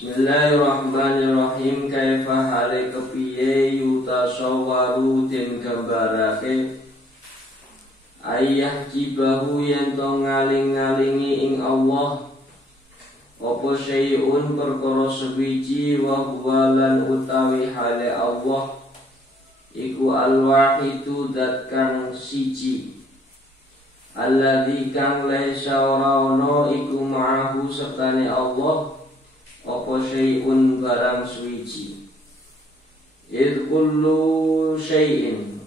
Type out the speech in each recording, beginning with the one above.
Bismillahirrahmanirrahim. Kaifa hale kepiye yutasawwaru den gambarake ayah jibahu yen to ngaling-ngalingi ing Allah apa syai'un perkara sewiji wa huwa lan utawi hale Allah iku al-wahidu dat kang siji alladzi kang laisa ora ana iku ma'ahu sertane Allah apa syai'un barang suwiji id kullu syai'in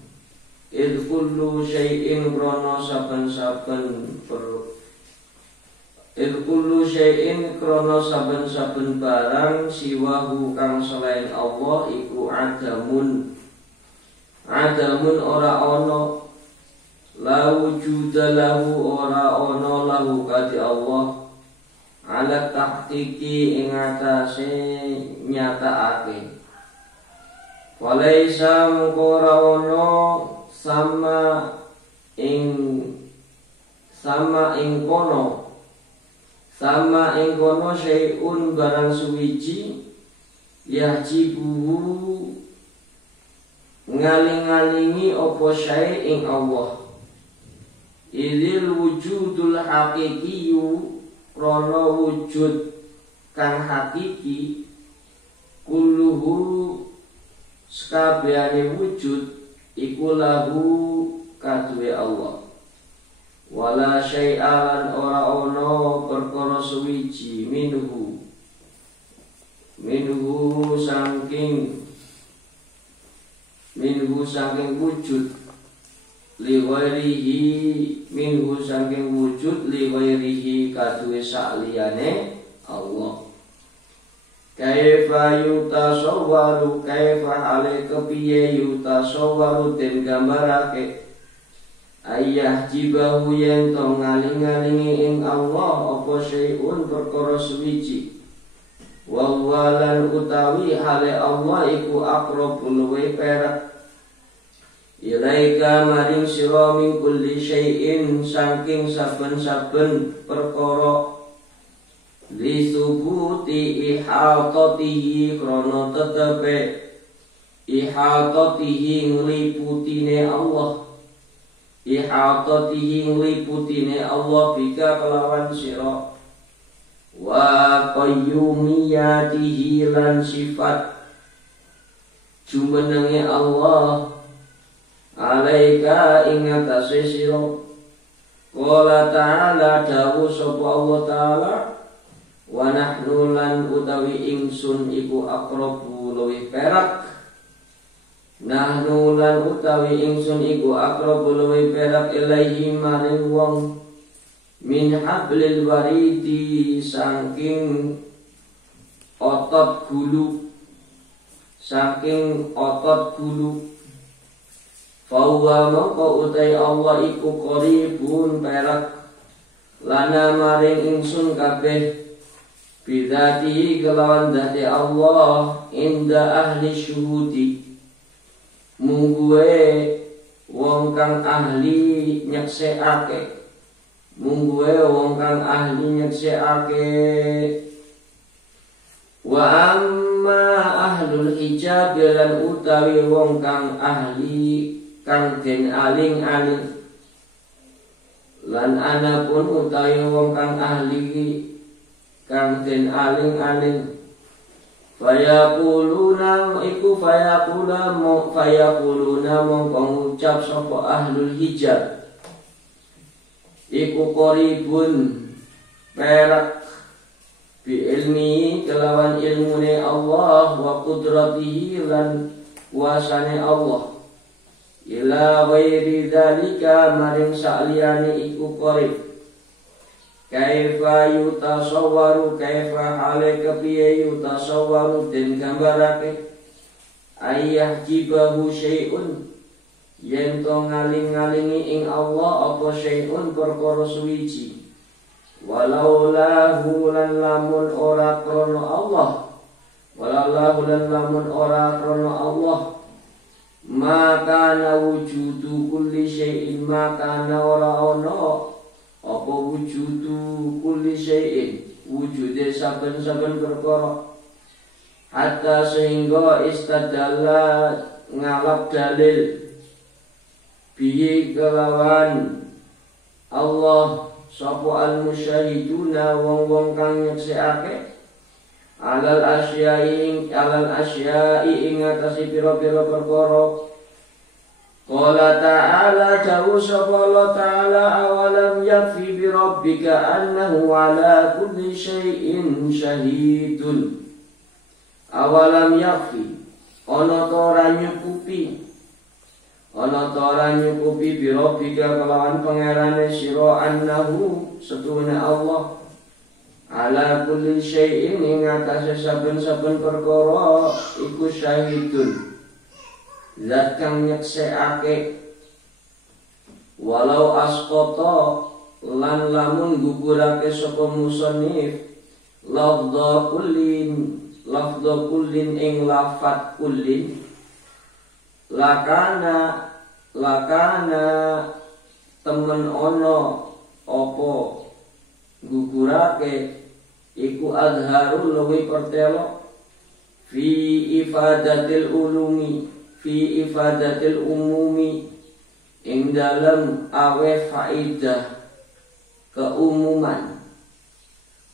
krono saben-saben barang siwahu kang selain Allah iku adamun ora ana la wujuda lahu ora ana lahu kadi Allah ala tahqiqi ing atase nyatakake walaisa mukora ono sama ing kono syai'un barang suwiji yahjibuhu ngaling-ngalingi apa syai' ing Allah idil wujudul haqiqiyu krono wujud kang hakiki kulluhu sekabehane wujud iku lahu kaduwe Allah wala syai'an ora ono perkara suwiji minhu saking wujud liwairihi kaduwe sakliyane Allah kaifa yutasawwaru kaifa ale kepiye yutasawwaru den gambarake ayah jibahu yen to ngaling-alingi ing Allah apa syai'un perkara suwiji wawalan utawi hale Allah iku aqrabul luwih perak ilaika maring sira min kulli syai'in saking saben-saben perkara li subuti ihatatihi krono tetepe ihatatihi ngliputine Allah ihatatihi ngliputine Allah bika kelawan sira wa qayyumiyatihi lan sifat jumenenge Allah alaika ing atase sira qala ta'ala dawuh sapa Allah ta'ala wa nahnu lan utawi ingsun iku aqrabu luwih perak nahnu lan utawi ingsun iku aqrabu luwih perak ilaihi maring wong min hablil waridi saking otot gulu fahuwa mongko utai Allah iku qaribun perak lana maring ingsun kabeh bidati kelawan dati Allah inda ahli syuhudi mungguwe wong kang ahli nyeksekake wa amma ahlul hijab lan utawi wong kang ahli kang den aling-aling lan ana pun utawi wong kang ahli kang den aling-aling fayaquluna mongko ngucap sapa ahlul hijab iku qaribun perak bi ilmi kelawan ilmune Allah wa qudratihi lan kuasane Allah ila ghairi dzalika maring saliyane iku qarib kaifa yutasawwaru kaifa hale kepiye yutasawwaru den gambarake ayah jibahu syai'un yen to ngaling-ngalingi ing Allah apa syai'un perkara suwiji walau lahu lan lamun ora krana Allah maka na wujudu kulli syai'in maka na ora ono apa wujudu kulli syai'in wujude saben-saben perkara hatta sehingga istadalla ngalap dalil bihi kelawan Allah sapa al-musyahiduna wong-wong kang nyeksekake alal asya'i ing atase pira-pira perkara. Qala ta'ala dawu sapa Allah ta'ala awalam yakfi bi rabbika annahu ala kulli syai'in syahidun. Awalam yakfi ana ta ora nyukupi bi rabbika kelawan pangerane sira annahu setuhune Allah ala kulli syai'in ing atase saben-saben perkara iku syahidun zat kang nyeksekake walau asqata lan lamun gugurake sapa musannif lafdha kullin ing lafat kullin lakana temen ono apa gugurake iku adharul luwi pertelo fi ifadatil umumi ing dalam awe faidah keumuman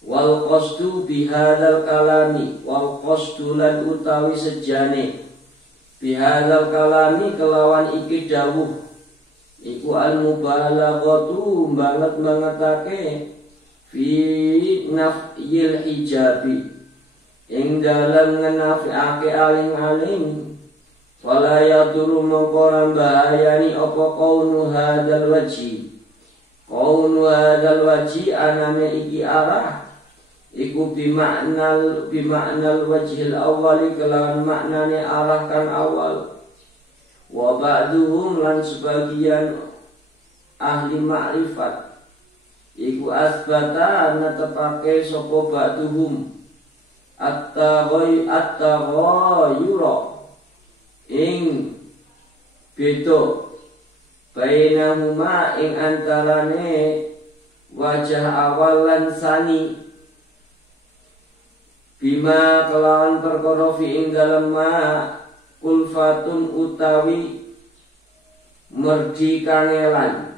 wal qasdu bihadzal kalami wal qasdu lan utawi sejane bihadzal kalami kelawan iki dawuh iku al mubalaghatu banget mangetake fi nafyil hijabi ing dalam ngenafiake aling-aling fala yaduru maqaran bahayani apa qaunu hadzal waji anane iki arah iku bimaknal wajhil awali kelawan maknane arahkan awal. Wa ba'duhum lan sebagian ahli ma'rifat iku asbata netepake sapa ba'duhum at-taghayyura ing beda bainahuma ing antarane wajah awal lan sani bima kelawan perkara fi ing dalem ma kulfatun utawi merdi kangelan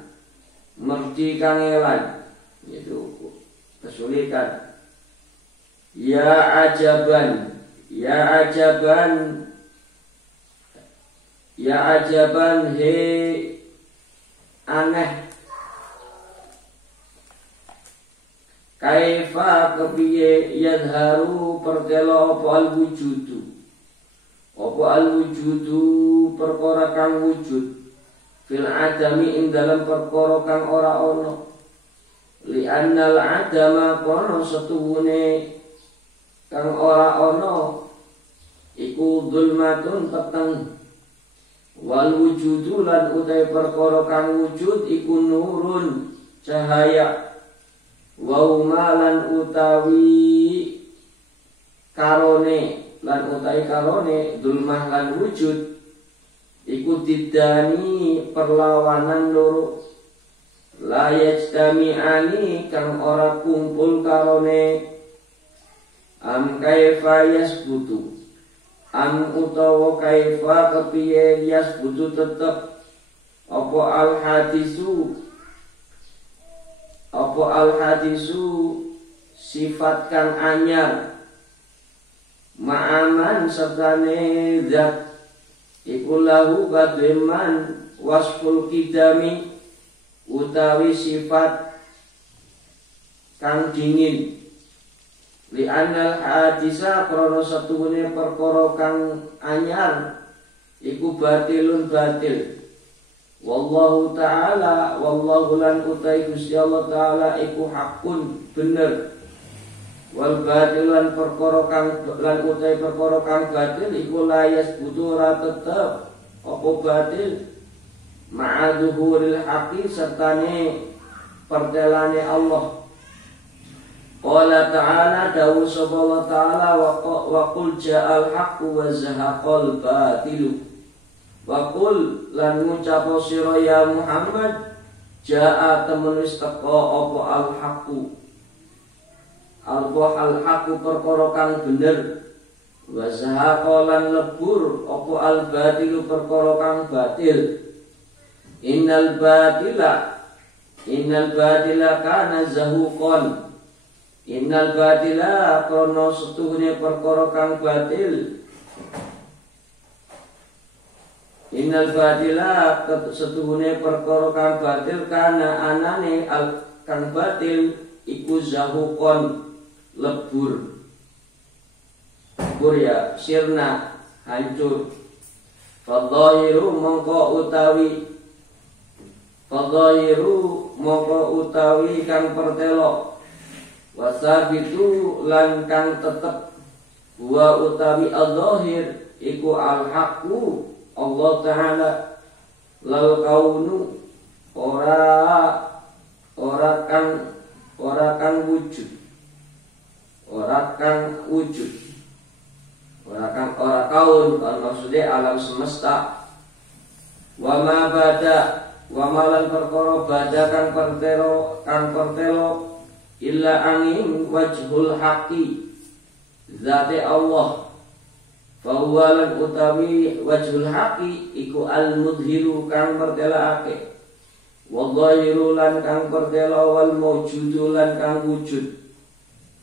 itu kesulitan. Ya ajaban he aneh kaifa kepiye yadharu pertelo apa al-wujudu perkara kang wujud fil adami ing dalam perkara kang ora ana li annal adama kono setuhune kang ora ana iku zulmatun peteng wal wujudu lan utai perkara kang wujud iku nurun cahaya wa umalan utawi karone lan utai karone zulmah lan wujud iku didani perlawanan loro la yajtami'ani kang ora kumpul karone am kaifa yasbutu am utawa kaifa kepiye yasbutu tetep apa al hadisu sifat kang anyar ma'aman sertane zat iku lahu kadheman wasful kidami utawi sifat kang dingin li anal hadisa krana satuhune perkara kang anyar iku batilun batil wallahu ta'ala wallahu lan utai Gusti Allah taala iku hakun bener wal batilan perkara kang lan utai perkara kang batil iku layas butuh ora tetep apa batil ma'adzuhuril haqi sertane pertelane Allah. Qala ta'ala dawu subhanahu ta'ala wa qul ja'al haqqu wa zahaqal batilu wa qul lan ngucap sira ya Muhammad ja'a temenis teka apa al haqqu al-haqqu perkara kang bener wa zahaqalan lebur apa al-batilu perkara kang batil. Innal batila kana zahuqan innal batila krana setuhune perkara kang batil innal batila setuhune perkara kang batil kana anane kang batil iku zahuqan lebur ya sirna hancur fadhahiru mongko utawi kang pertelo wasabitu lan kang tetep wa utawi al-zahir iku al-haqqu Allah Ta'ala lal kaunu ora kang wujud ora kaun maksudnya alam semesta wa ma bada wa malan perkara bada kang pertelo illa angin wajhul haqqi zati Allah fawalan utawi wajhul haqqi iku al mudhiru kang pertelake wa dhahiru lan kang pertelo wal mawjudu lan kang wujud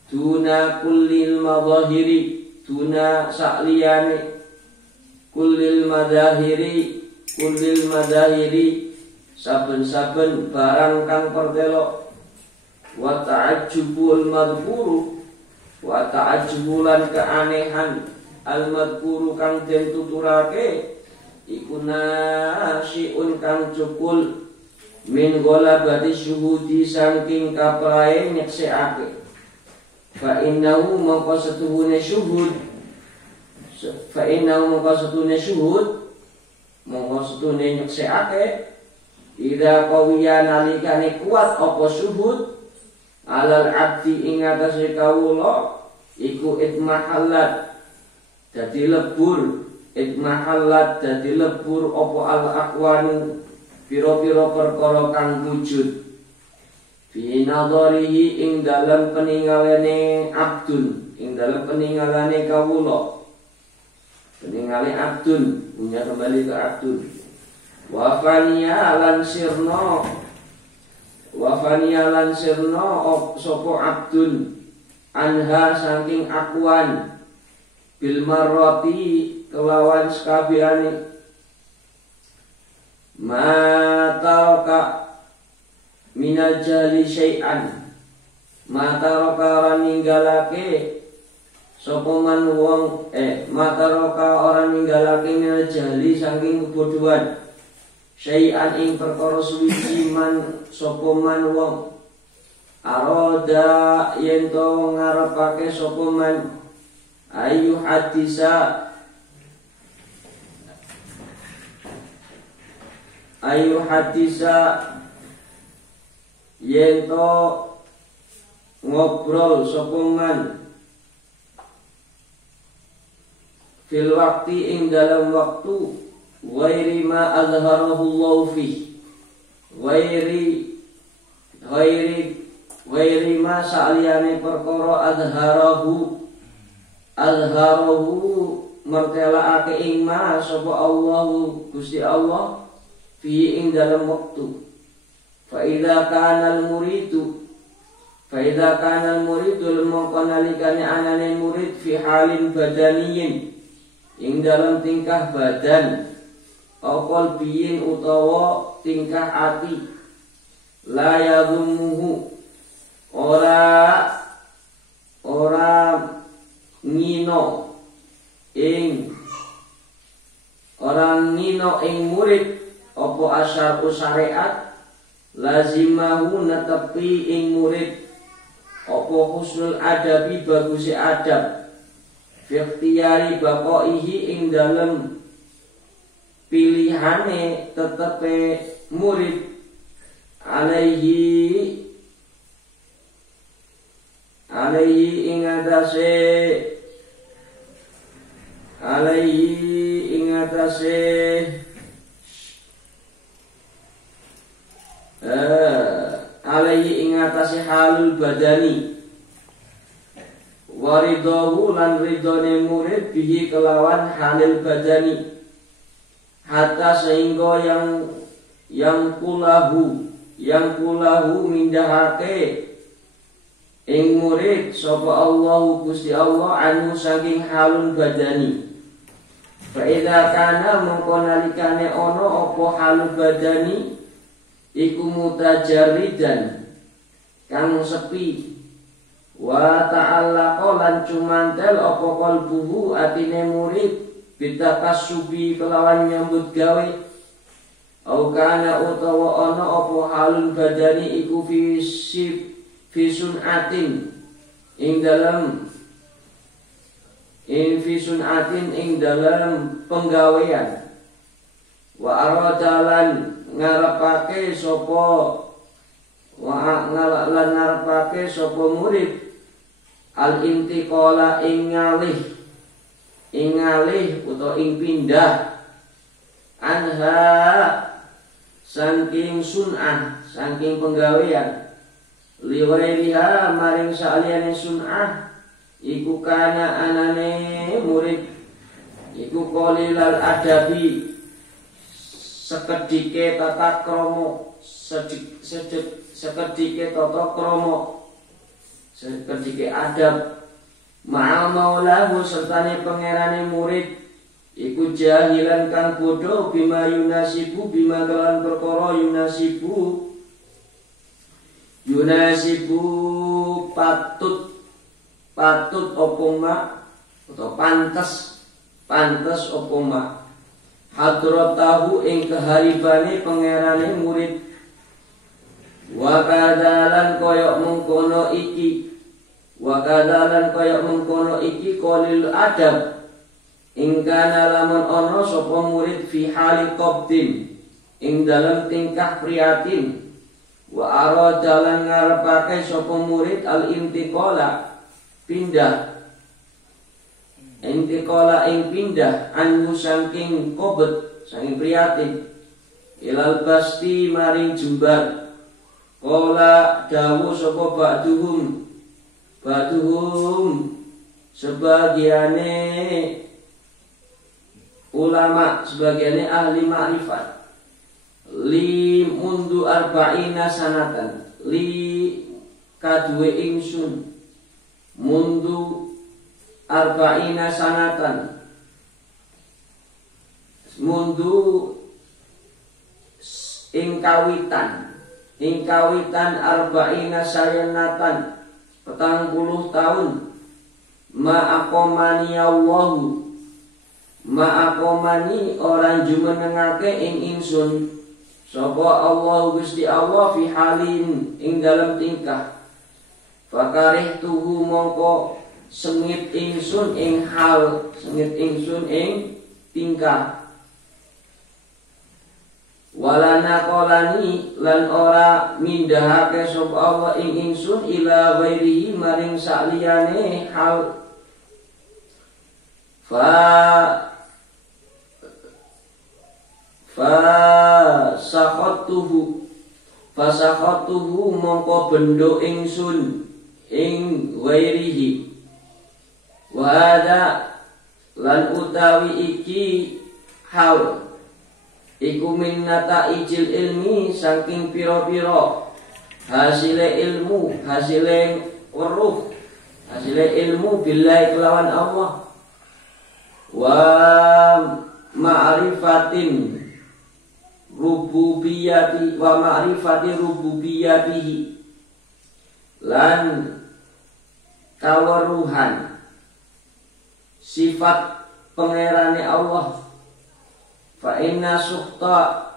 duna kullil madahiri duna sakliyane kullil madahiri saben-saben barang kang pertelo wa ta'ajjubul madhkuru wa ta'ajjubulan keanehan al madhkuru kang den tuturake iku nasiun kang cukul min ghalabati syuhudi saking kaprae nyeksekake fa innahu mongko setuhune syuhud mongko setuhune nyeksekake ida qawiya nalikane kuat apa syuhud alal abdi ing atase kawula iku itmahallat dadi lebur apa al aqwanu pira-pira perkara kang wujud fi nadharihi ing dalam peningalane abdun ing dalam peningalane kawula peningale abdun punya kembali ke abdun wa faniya lan sirna sapa abdun anha saking akwan bil marrati kelawan sekabehane mataraka minal jali syai'an mataraka orang ninggalake sapa man wong mataraka orang ninggalake minal jali saking kebodohan syai'an ing perkara suwiji man sapa man wong aroda yen to ngarepake sapa man ayu hadisa yen to ngobrol sapa man fil waqti ing dalam waktu wairi ma azharahu Allah fi wairi ma sa'liyane perkara azharahu mertelaake ing ma sapa Allah Gusti Allah fi ing dalam waktu fa idza kana al muridu mongko nalikane anane murid fi halin badaniyin ing dalam tingkah badan aqal biyin utawa tingkah ati la yadhumuhu ora ngino ing murid apa asyar syariat lazimahu natepi ing murid apa husnul adabi bagusi adab fi ikhtiyari baqaihi ing dalem pilihane tetepe murid alaihi ing atase halul badani waridahu lan ridone murid bihi kelawan halil badani hatta sehingga yang kulahu mindahake ing murid sapa Allah Gusti Allah anu saking halun badani fa idza kana mongko nalikane ana apa halul badani iku mutajarridan kang sepi wa ta'allaqa lan cumantel apa qalbuhu atine murid bitakassubi kelawan nyambut gawe au kana utawa ana apa halul badani iku fi sunatin ing dalam penggawean wa aradalan ngarepake sapa murid al intiqala ing ngalih utawa ing pindah anha saking sun'ah saking penggawean liwailiha maring sa'liyane sun'ah iku kana anane murid iku qalilal adabi sekedike tata krama sekedike tata krama sekedike adab ma'al maulahu sertane pangerane murid iku jahilan kang bodoh bima kelan perkara yunasibu patut apa mak atau pantes apa mak hadratahu ing keharibane pangerane murid wa kadalan koyok mengkono iki Wa kadzalan kaya mengkono iki qalil adab ingkana lamun ana sapa murid fi hali qabdin ing dalam tingkah prihatin wa arada lan ngarepake sapa murid al intiqala pindah intiqala ing pindah anu saking kobet saking prihatin ilal basti maring jembar qala dawu sapa ba'duhum sebagiane ulama sebagiane ahli ma'rifat li mundu arba'ina sanatan li kadue ingsun mundu arba'ina sanatan mundu ing kawitan arba'ina sayanatan 40 tahun ma'akomani Allahu ma'akomani orang jumenengake ing ingsun sapa Allah Gusti Allah fi halin ing dalam tingkah fakarih tuhu mongko sengit ingsun ing hal sengit ingsun ing tingkah walana kolani lan ora mindahake sapa Allah ing ingsun ila ghairihi maring saliyane hal fa sakhatuhu mongko bendo ingsun ing ghairihi wa hada lan utawi iki hal iku min nataijil ilmi saking pira-pira hasile ilmu hasile weruh hasile ilmu billahi kelawan Allah wa ma'rifatin rububiyati wa ma'rifati rububiyatihi lan kaweruhan sifat pangerane Allah fa inna sukhta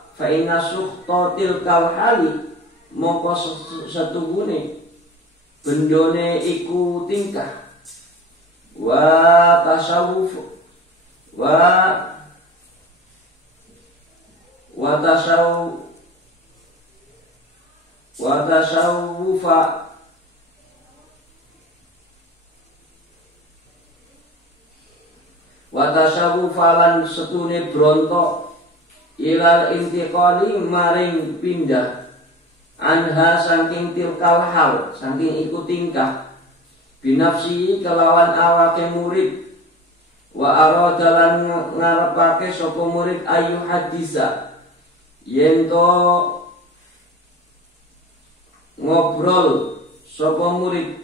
tilkal hali mongko setuhune bendone iku tingkah wa tasawuf wa tasawufalan setune bronto ilal intiqali maring pindah anha saking tilkal hal saking iku tingkah binafsi kelawan awake murid wa aradalan ngarepake sapa murid ayu hadisa yen to ngobrol sapa murid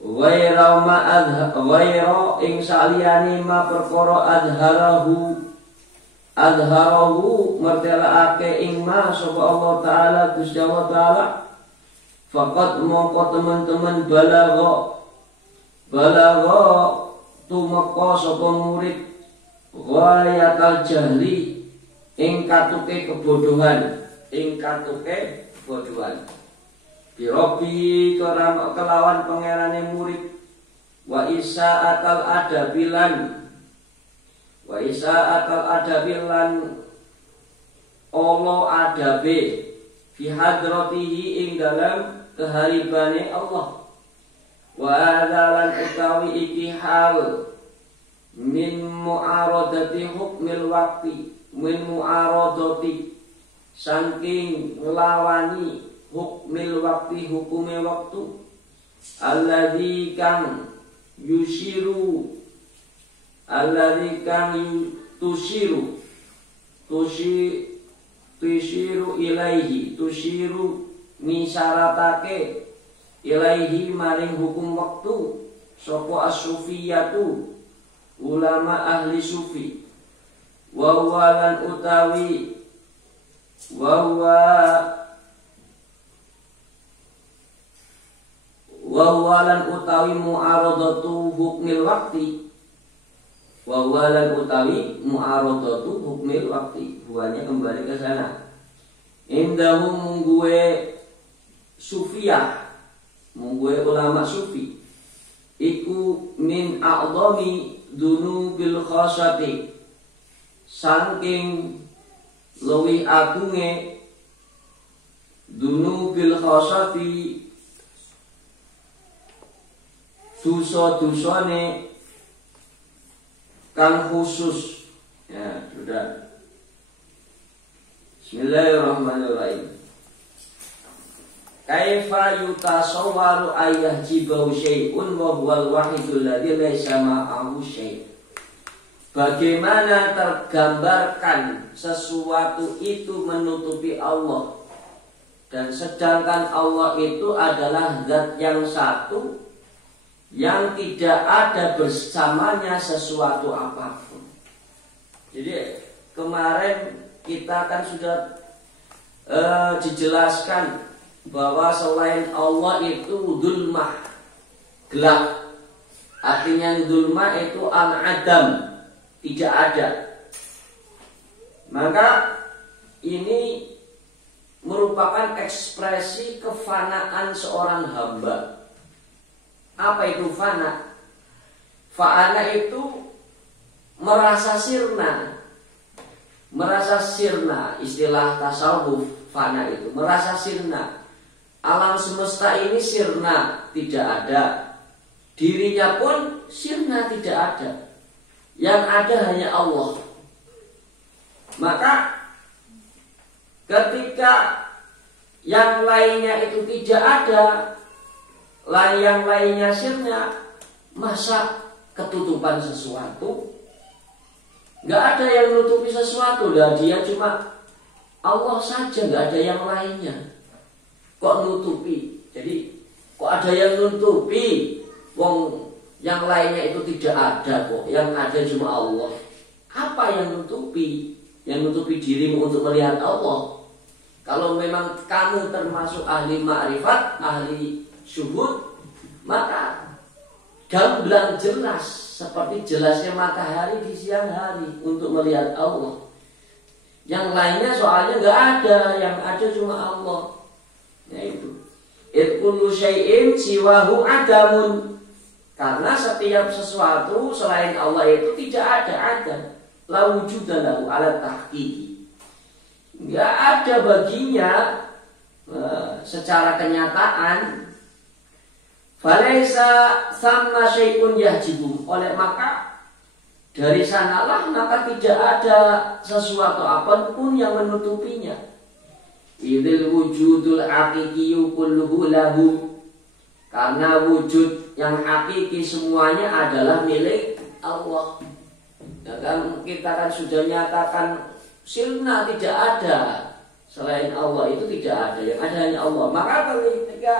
waira ing saliyane ma perkara adharahu mertelaake ing ma sapa Allah taala Gusti Allah taala faqat mongko teman-teman balagha tumeka sapa murid ghayatal jahli ing katuke kebodohan birobi kelawan pangerane murid wa isa'atal adabilan Allah adabe fi hadratihi ing dalam keharibane Allah wa adalan utawi iki hal min mu'aradati hukmil waqti min mu'aradati saking ngelawani hukmil waqti hukume waktu alladzi kang yusiru tushiru ilaihi tushiru nisyaratake ilaihi maring hukum waktu sapa as-sufiyatu ulama ahli sufi wa walan utawi wawalan utawi mu'aradatu hukmil wakti buahnya kembali ke sana indahum gue sufiyah mungguhe ulama sufi iku min a'dhami dunubil khosati, saking luwih agunge dunubil khosati dosa-dosane kang khusus. Ya, sudah. Bismillahirrahmanirrahim. Kaifa yutasawwaru ayyahjibahu syai'un wa huwal wahidul ladzi laisa ma'ahu syai'. Bagaimana tergambarkan sesuatu itu menutupi Allah, dan sedangkan Allah itu adalah zat yang satu yang tidak ada bersamanya sesuatu apapun. Jadi kemarin kita kan sudah dijelaskan bahwa selain Allah itu dzulmah, gelap. Artinya dzulmah itu al-adam, tidak ada. Maka ini merupakan ekspresi kefanaan seorang hamba. Apa itu fana? Fana itu merasa sirna. Merasa sirna, istilah tasawuf fana itu merasa sirna. Alam semesta ini sirna, tidak ada. Dirinya pun sirna, tidak ada. Yang ada hanya Allah. Maka ketika yang lainnya itu tidak ada, yang lainnya sirna, masa ketutupan sesuatu? Gak ada yang nutupi sesuatu. Lah dia cuma Allah saja, gak ada yang lainnya. Kok nutupi? Jadi kok ada yang nutupi? Wong yang lainnya itu tidak ada kok. Yang ada cuma Allah. Apa yang nutupi? Yang nutupi dirimu untuk melihat Allah. Kalau memang kamu termasuk ahli ma'rifat, ahli syuhud, maka gamblang jelas seperti jelasnya matahari di siang hari untuk melihat Allah. Yang lainnya soalnya nggak ada, yang ada cuma Allah. Yaitu kullu syai'in siwahu adamun. Karena setiap sesuatu selain Allah itu tidak ada. La wujuda lahu ala tahqiqi. Nggak ada baginya secara kenyataan. Falaisa sama syai'un yahjibu. Oleh maka dari sanalah maka tidak ada sesuatu apapun yang menutupinya. Idil wujudul haqiqiyyu kulluhu lahu. Karena wujud yang hakiki semuanya adalah milik Allah. Ya kan, kita kan sudah nyatakan sirna, tidak ada selain Allah, itu tidak ada, yang ada hanya Allah. Maka ketika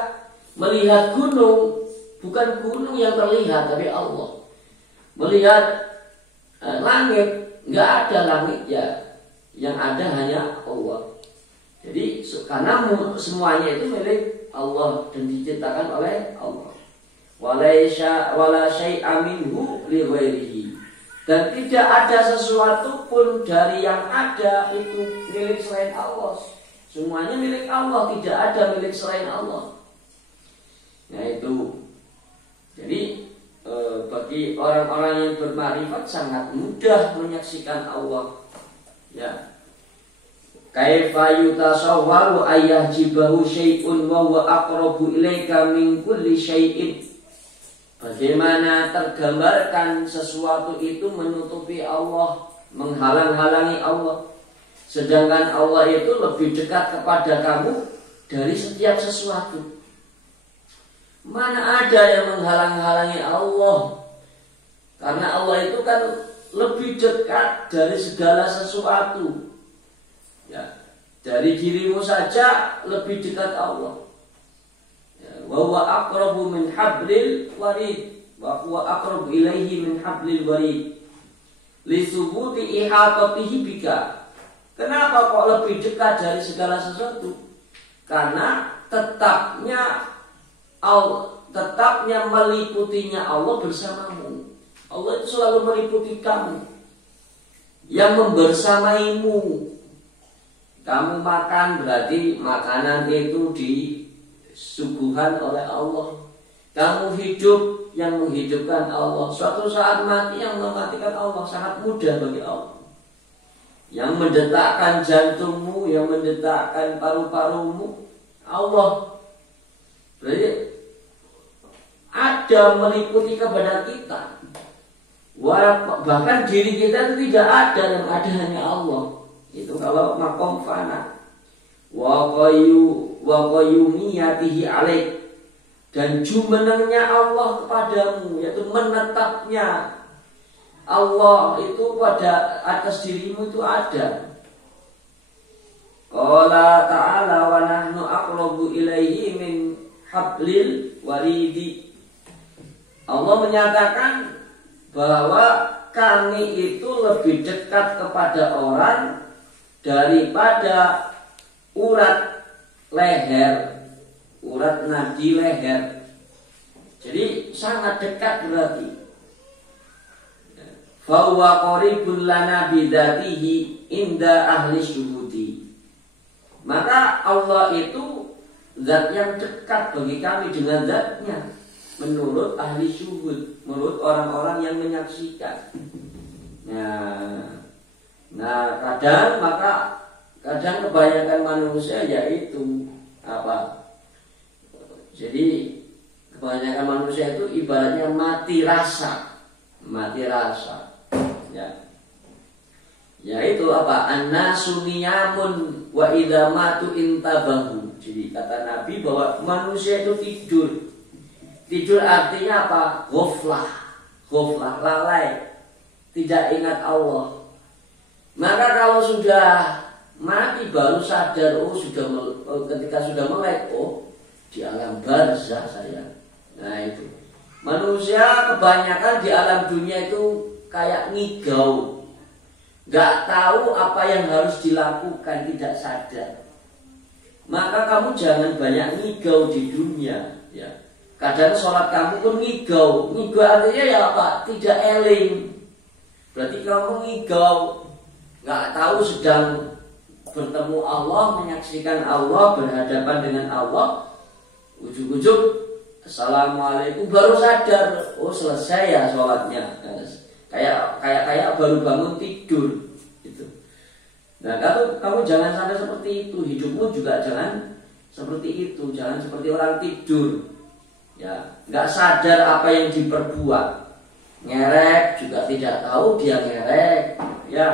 melihat gunung, bukan gunung yang terlihat tapi Allah. Melihat langit, nggak ada langit ya, yang ada hanya Allah. Jadi karena semuanya itu milik Allah dan diciptakan oleh Allah. Wala syai'a minhu li ghairihi. Dan tidak ada sesuatu pun dari yang ada itu milik selain Allah. Semuanya milik Allah, tidak ada milik selain Allah. Nah itu. Jadi bagi orang-orang yang bermarifat sangat mudah menyaksikan Allah. Ya. Kaifa yutasawwaru ayyahjibahu syai'un wa huwa aqrabu ilaika min kulli syai'in. Bagaimana tergambarkan sesuatu itu menutupi Allah, menghalang-halangi Allah, sedangkan Allah itu lebih dekat kepada kamu dari setiap sesuatu. Mana ada yang menghalang-halangi Allah? Karena Allah itu kan lebih dekat dari segala sesuatu. Ya, dari dirimu saja lebih dekat Allah. Wa huwa aqrabu min hablil warid, wa huwa aqrabu ilaihi min hablil warid. Li thubuti ihatatihi bika. Kenapa kok lebih dekat dari segala sesuatu? Karena tetapnya meliputinya Allah bersamamu. Allah itu selalu meliputi kamu, yang membersamaimu. Kamu makan berarti makanan itu disuguhkan oleh Allah. Kamu hidup yang menghidupkan Allah. Suatu saat mati yang mematikan Allah. Sangat mudah bagi Allah. Yang mendetakkan jantungmu, yang mendetakkan paru-parumu, Allah. Berarti ada meliputi kepada kita. Bahkan diri kita itu tidak ada, yang ada hanya Allah. Itu kalau makom fana. Wa qayyumiyatihi alaik, dan jumenengnya Allah kepadamu, yaitu menetapnya Allah itu pada atas dirimu itu ada. Qala ta'ala wa nahnu aqrabu ilaihi min hablil waridi. Allah menyatakan bahwa kami itu lebih dekat kepada orang daripada urat leher, urat nadi leher. Jadi sangat dekat berarti. Fa huwa qaribun lana bidzatihi inda ahli syuhudi. Maka Allah itu zat yang dekat bagi kami dengan zatnya menurut ahli syuhud, menurut orang-orang yang menyaksikan. Nah, kadang kebanyakan manusia yaitu apa? Jadi kebanyakan manusia itu ibaratnya mati rasa. Ya. Yaitu apa? An-nasu niyamun wa idza matu intabahu. Jadi kata Nabi bahwa manusia itu tidur. Tidur artinya apa? Ghaflah, lalai, tidak ingat Allah. Maka kalau sudah mati baru sadar, ketika sudah melek, di alam barzah saya. Nah itu. Manusia kebanyakan di alam dunia itu kayak ngigau. Gak tahu apa yang harus dilakukan, tidak sadar. Maka kamu jangan banyak ngigau di dunia, ya. Kadang sholat kamu pun ngigau. Ngigau artinya ya apa? Tidak eling. Berarti kamu ngigau, gak tahu sedang bertemu Allah, menyaksikan Allah, berhadapan dengan Allah. Ujuk-ujuk Assalamualaikum, baru sadar, selesai ya sholatnya. Kayak baru bangun tidur gitu. Nah, kamu jangan sampai seperti itu. Hidupmu juga jangan seperti itu. Jangan seperti orang tidur. Ya, nggak sadar apa yang diperbuat. Ngerek juga tidak tahu dia ngerek. Ya,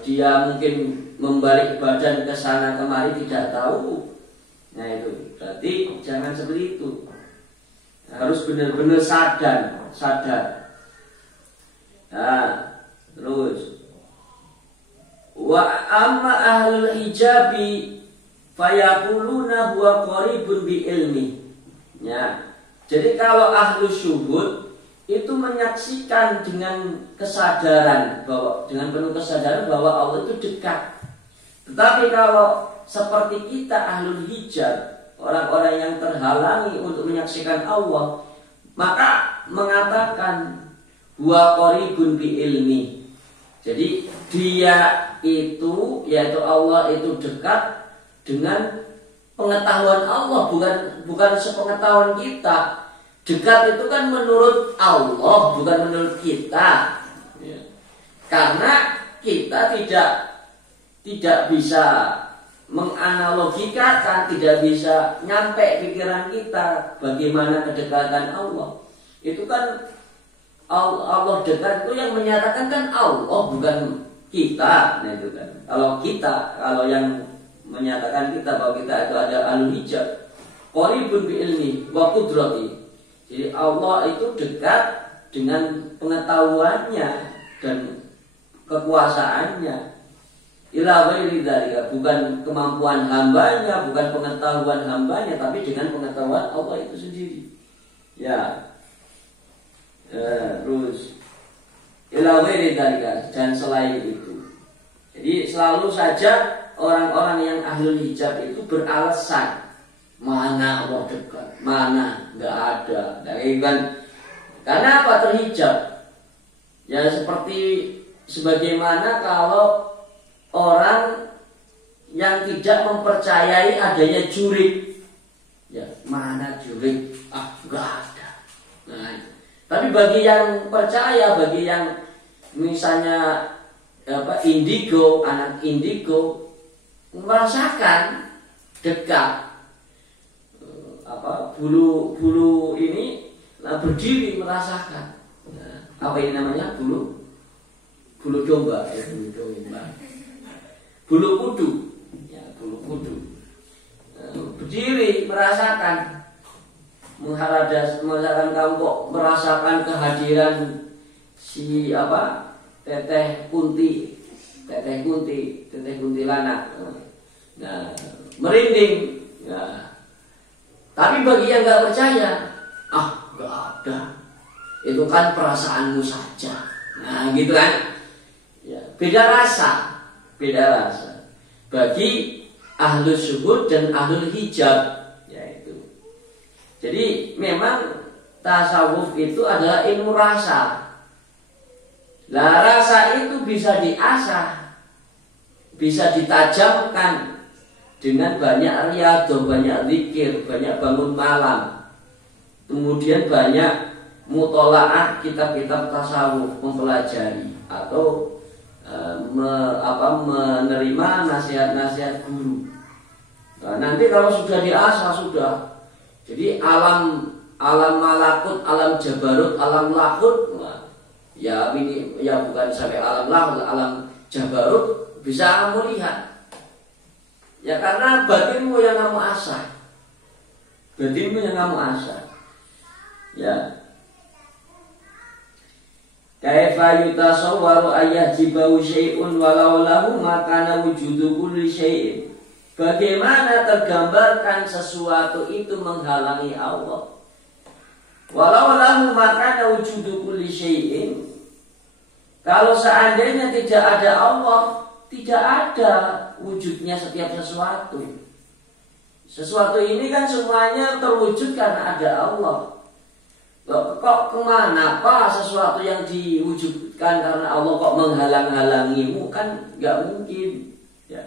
dia mungkin membalik badan ke sana kemari tidak tahu. Nah itu berarti jangan seperti itu. Harus benar-benar sadar. Nah, terus wa amma ahlul hijabi fayaquluna huwa qaribun bi ilmi. Ya. Jadi kalau ahlu syuhud itu menyaksikan dengan kesadaran dengan penuh kesadaran bahwa Allah itu dekat. Tetapi kalau seperti kita ahlul hijab, orang-orang yang terhalangi untuk menyaksikan Allah, maka mengatakan huwa qaribun bi ilmi. Jadi dia itu, yaitu Allah itu dekat dengan pengetahuan Allah, bukan sepengetahuan kita. Dekat itu kan menurut Allah, bukan menurut kita. Ya. Karena kita tidak bisa menganalogikan, tidak bisa nyampe pikiran kita bagaimana kedekatan Allah. Itu kan Allah dekat itu yang menyatakan kan Allah, bukan kita. Nah itu kan. Kalau yang menyatakan kita bahwa kita itu ada ahlul hijab, qaribun bi ilmi wa qudrati. Jadi Allah itu dekat dengan pengetahuannya dan kekuasaannya. Ila ghairi dzalika, bukan kemampuan hambanya, bukan pengetahuan hambanya, tapi dengan pengetahuan Allah itu sendiri. Ya. Terus ila ghairi dzalika, dan selain itu. Jadi selalu saja orang-orang yang ahlul hijab itu beralasan mana Allah dekat, mana nggak ada. Kan? Karena apa terhijab? Ya seperti sebagaimana kalau orang yang tidak mempercayai adanya jurid. Ya, mana jurik? Enggak ada. Nah, tapi bagi yang percaya, bagi yang misalnya indigo, anak indigo merasakan dekat bulu ini berdiri merasakan. Nah, apa ini namanya? Bulu domba, ya, bulu domba. Bulu kudu, ya, bulu kudu. Berdiri merasakan, merasakan kamu kok merasakan kehadiran si teteh kuntilanak. Nah, merinding. Nah, tapi bagi yang nggak percaya, nggak ada. Itu kan perasaanmu saja. Nah, gitu kan? Ya, beda rasa. Bagi ahlus syuhud dan ahlul hijab, yaitu. Jadi memang tasawuf itu adalah ilmu rasa. Lah rasa itu bisa diasah, bisa ditajamkan dengan banyak riyadhah, banyak zikir, banyak bangun malam. Kemudian banyak mutolaah kitab-kitab tasawuf, mempelajari atau menerima nasihat-nasihat guru. Nah, nanti kalau sudah diasah sudah, jadi alam malakut, alam jabarut, alam lahut, ya ini ya bukan sampai alam lahut, alam jabarut bisa kamu lihat. Ya karena batinmu yang kamu asah, ya. Kaifa yutasawwaru ayyajibahu syai'un walau lahu makana wujudu kulli syai'in. Bagaimana tergambarkan sesuatu itu menghalangi Allah? Walau lahu makana wujudu kulli syai'in. Kalau seandainya tidak ada Allah, tidak ada wujudnya setiap sesuatu. Sesuatu ini kan semuanya terwujud karena ada Allah. Kok kemana Pak sesuatu yang diwujudkan karena Allah kok menghalang-halangimu? Kan nggak mungkin, ya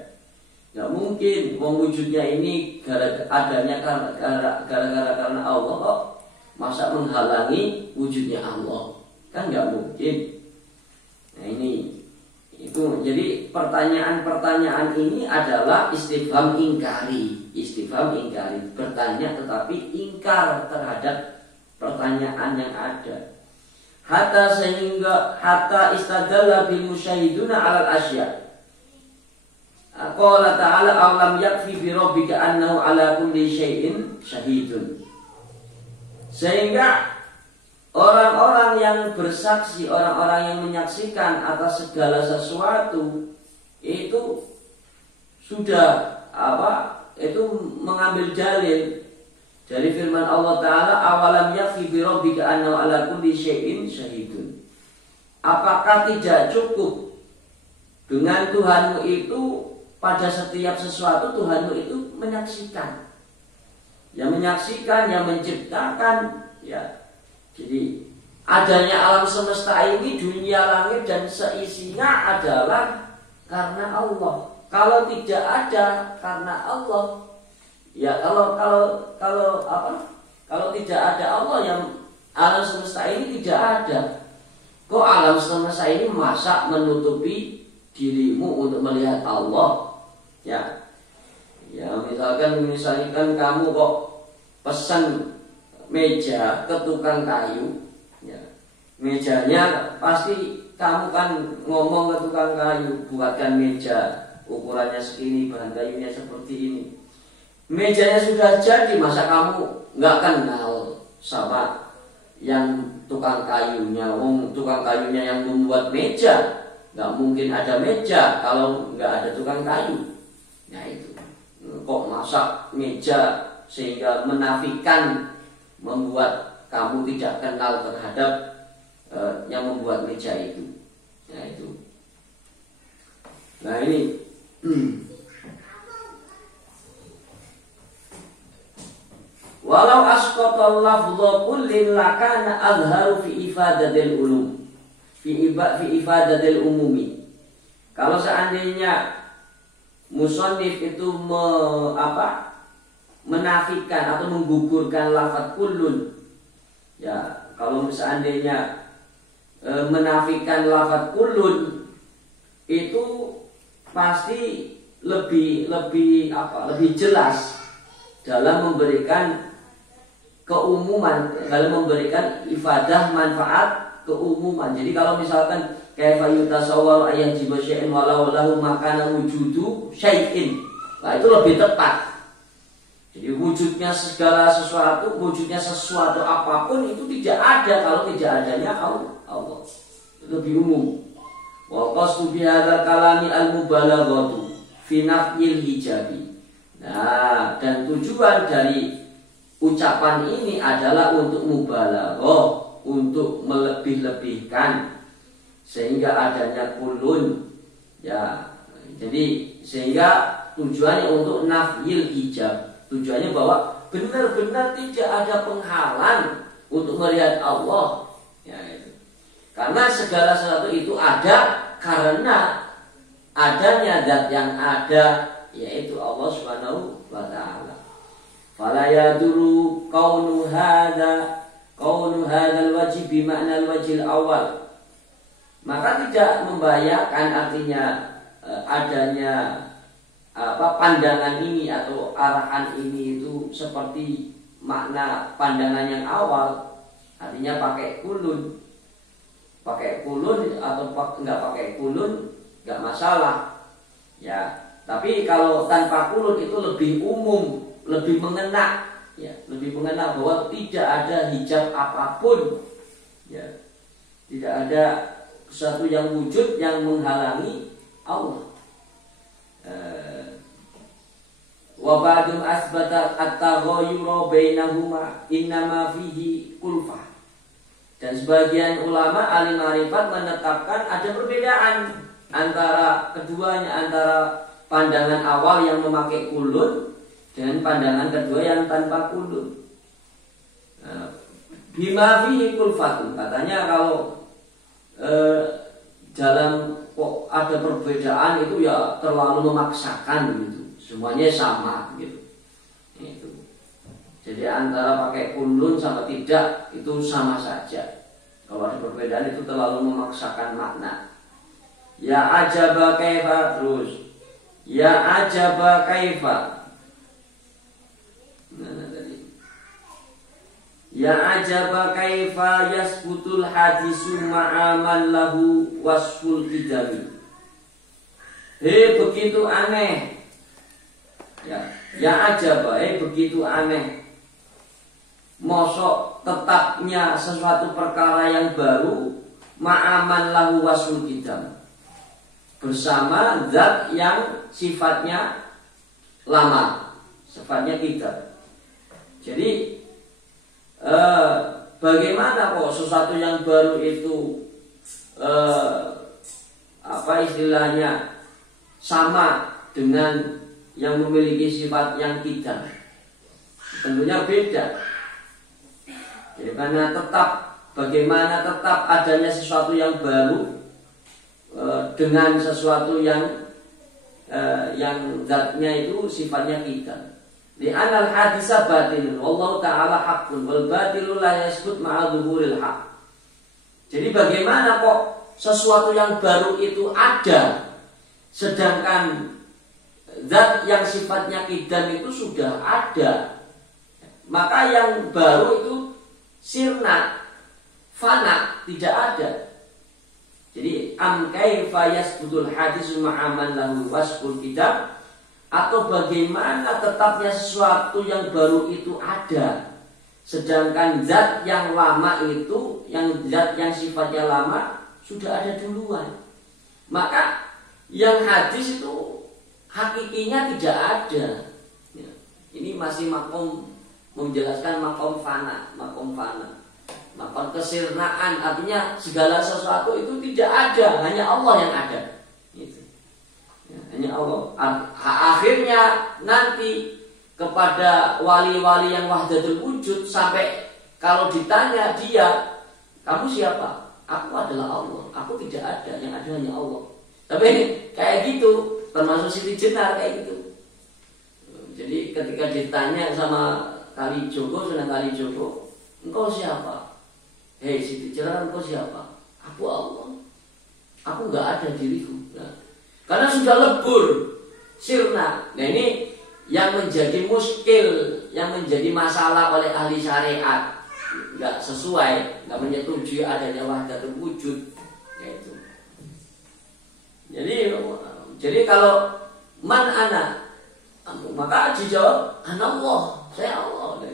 nggak mungkin. Wujudnya ini adanya karena Allah, kok masa menghalangi wujudnya Allah? Kan nggak mungkin. Nah ini itu jadi pertanyaan-pertanyaan ini adalah istifham ingkari, bertanya tetapi ingkar terhadap pertanyaan yang ada. Hatta istadalla bil musyahiduna 'alal asya. Qala ta'ala alam yakfi bi rabbika annahu 'ala kulli syai'in syahidun. Sehingga orang-orang yang bersaksi, orang-orang yang menyaksikan atas segala sesuatu itu sudah itu mengambil dalil dari firman Allah Ta'ala, awalam yakfi bi rabbika annahu 'ala kulli syai'in syahidun. Apakah tidak cukup dengan Tuhanmu itu pada setiap sesuatu Tuhanmu itu menyaksikan? Yang menyaksikan, yang menciptakan, ya. Jadi adanya alam semesta ini, dunia langit dan seisinya adalah karena Allah. Kalau tidak ada karena Allah, ya kalau tidak ada Allah, yang alam semesta ini tidak ada. Kok alam semesta ini masa menutupi dirimu untuk melihat Allah? Ya misalkan kamu kok pesan meja ke tukang kayu, ya, mejanya pasti kamu kan ngomong ke tukang kayu, buatkan meja ukurannya segini, bahan kayunya seperti ini. Mejanya sudah jadi, masa kamu nggak kenal sama yang tukang kayunya? Tukang kayunya yang membuat meja, nggak mungkin ada meja kalau nggak ada tukang kayu. Nah itu, kok masak meja sehingga menafikan, membuat kamu tidak kenal terhadap yang membuat meja itu. Nah itu. Nah ini. Walau asqatal lafdha kullin lakana azharu fi ifadatil ulum, fi ifadatil umumi. Kalau seandainya musannif itu menafikan atau menggugurkan lafaz kullun. Ya, kalau seandainya menafikan lafaz kullun itu pasti lebih jelas dalam memberikan keumuman, dalam memberikan ifadah manfaat keumuman. Jadi kalau misalkan kaifa yutasawwaru ayyajiba syai'in walau lahu makana wujudu syai'in, nah itu lebih tepat. Jadi wujudnya segala sesuatu, wujudnya sesuatu apapun itu tidak ada kalau tidak adanya Allah. Lebih umum. Wa qasdu bi hadzal kalami al-mubalaghatu fi nafyil hijabi. Nah, dan tujuan dari ucapan ini adalah untuk mubalaghah, untuk melebih-lebihkan sehingga adanya kulun. Ya, jadi sehingga tujuannya untuk nafyil hijab. Tujuannya bahwa benar-benar tidak ada penghalang untuk melihat Allah. Ya, itu. Karena segala sesuatu itu ada karena adanya zat yang ada, yaitu Allah Subhanahu wa taala. Fala yaduru kaunu hadzal wajib bi ma'na al-wajhil awal. Maka tidak membahayakan artinya adanya pandangan ini atau arahan ini itu seperti makna pandangan yang awal, artinya pakai kulun atau enggak pakai kulun enggak masalah ya. Tapi kalau tanpa kulun itu lebih umum, lebih mengena ya, lebih mengena bahwa tidak ada hijab apapun ya, tidak ada sesuatu yang wujud yang menghalangi Allah. Wa ba'dum asbata at-taghayyura bainahuma innama fihi kulfah. Dan sebagian ulama alim ma'rifat menetapkan ada perbedaan antara keduanya, antara pandangan awal yang memakai kulun dengan pandangan kedua yang tanpa kulun. Bima fihi kulfatun, katanya kalau dalam kok ada perbedaan itu ya terlalu memaksakan gitu. Semuanya sama gitu. Itu. Jadi antara pakai kulun sama tidak itu sama saja. Kalau ada perbedaan itu terlalu memaksakan makna. Ya ajaba kaifa terus. Ya ajaba kaifa. Tadi. Ya ajaba kaifa yasbutul hadisu ma'aman lahu wasful qidami. Begitu aneh. Ya ajaba, begitu aneh. Mosok tetapnya sesuatu perkara yang baru ma'aman lahu wasful qidam, bersama zat yang sifatnya lama, sifatnya qidam. Jadi bagaimana kok sesuatu yang baru itu istilahnya sama dengan yang memiliki sifat yang qidam? Tentunya beda. Jadi bagaimana tetap adanya sesuatu yang baru dengan sesuatu yang zatnya itu sifatnya qidam. Li'anal hadisa batin wallahu ta'ala haqqun wal batilu la yasbut ma'a dhuhuril haqq. Jadi bagaimana kok sesuatu yang baru itu ada sedangkan zat yang sifatnya qidam itu sudah ada? Maka yang baru itu sirna, fana, tidak ada. Jadi am kaifa yasbutul hadisu ma'aman lahu wasful qidam, atau bagaimana tetapnya sesuatu yang baru itu ada sedangkan zat yang lama itu, zat yang sifatnya lama sudah ada duluan. Maka yang hadis itu hakikinya tidak ada ya. Ini masih makom, menjelaskan makom fana, makom kesirnaan, artinya segala sesuatu itu tidak ada, hanya Allah yang ada gitu. Ya, hanya Allah. Akhirnya nanti kepada wali-wali yang wahdatul wujud, sampai kalau ditanya dia, kamu siapa? Aku adalah Allah, aku tidak ada, yang ada hanya Allah. Tapi kayak gitu, termasuk Siti Jenar kayak gitu. Jadi Jadi ketika ditanya sama Kalijogo, Sunan Kalijogo, engkau siapa? Hei Siti Jelar, engkau siapa? Aku Allah. Aku nggak ada diriku. Nah, karena sudah lebur, sirna. Nah ini yang menjadi muskil, yang menjadi masalah oleh ahli syariat, nggak sesuai, nggak menyetujui adanya wahdatul wujud. Yaitu. Jadi kalau man ana, maka dijawab anallah, saya Allah.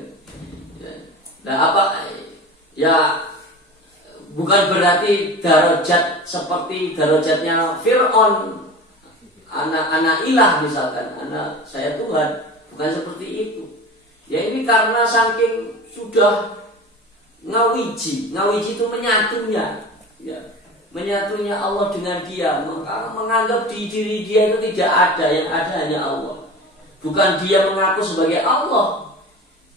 Nah apa? Ya bukan berarti darajat seperti darajatnya Fir'aun, anak ilah misalkan, anak saya Tuhan, bukan seperti itu. Ya ini karena saking sudah ngawiji itu menyatunya, ya, menyatunya Allah dengan dia, maka menganggap di diri dia itu tidak ada, yang ada hanya Allah. Bukan dia mengaku sebagai Allah,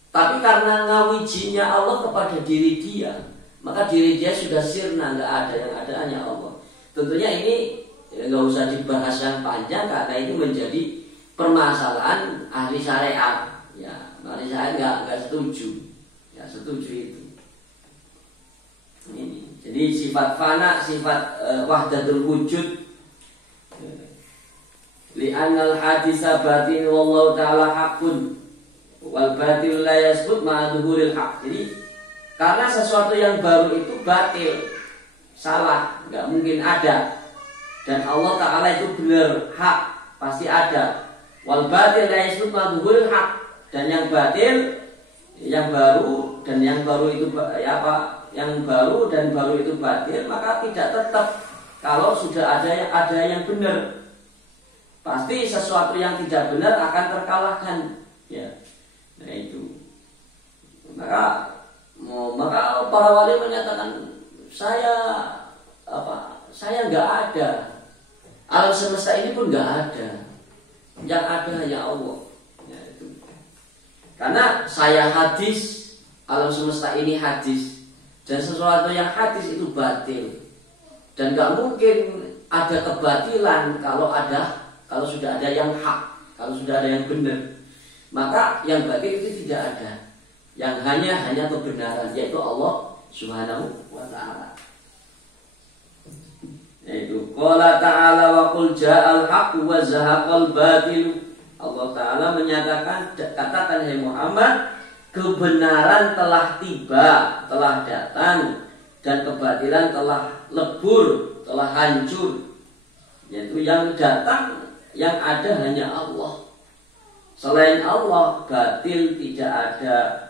tapi karena ngawijinya Allah kepada diri dia, maka diri dia sudah sirna, nggak ada, yang ada hanya Allah. Tentunya ini nggak usah dibahas yang panjang karena ini menjadi permasalahan ahli syariat. Ya, ahli syariat nggak setuju, ya setuju itu. Ini. Jadi sifat fana, sifat wahdatul wujud. Li'annal hadisa batin wallahu ta'ala haqqun wal batil la yasbut ma'a dhuhuril haq. Jadi karena sesuatu yang baru itu batil, salah, nggak mungkin ada. Dan Allah Ta'ala itu benar, hak, pasti ada. Wal batil la yasbut ma'a dhuhuril haq. Dan yang batil, yang baru, dan yang baru itu yang baru dan baru itu batil, maka tidak tetap kalau sudah ada yang benar. Pasti sesuatu yang tidak benar akan terkalahkan, ya. Nah itu. Maka para wali menyatakan saya nggak ada, alam semesta ini pun nggak ada, yang ada hanya Allah. Ya, itu. Karena saya hadis, alam semesta ini hadis, dan sesuatu yang hadis itu batil, dan nggak mungkin ada kebatilan kalau sudah ada yang hak, kalau sudah ada yang benar, maka yang batil itu tidak ada. Yang hanya kebenaran, yaitu Allah Subhanahu wa ta'ala. Yaitu qala ta'ala wa qul ja'al haqqu wa zahaqal batil. Allah Ta'ala menyatakan, katakan hai Muhammad, kebenaran telah tiba, telah datang, dan kebatilan telah lebur, telah hancur. Yaitu yang datang, yang ada hanya Allah. Selain Allah, batil tidak ada.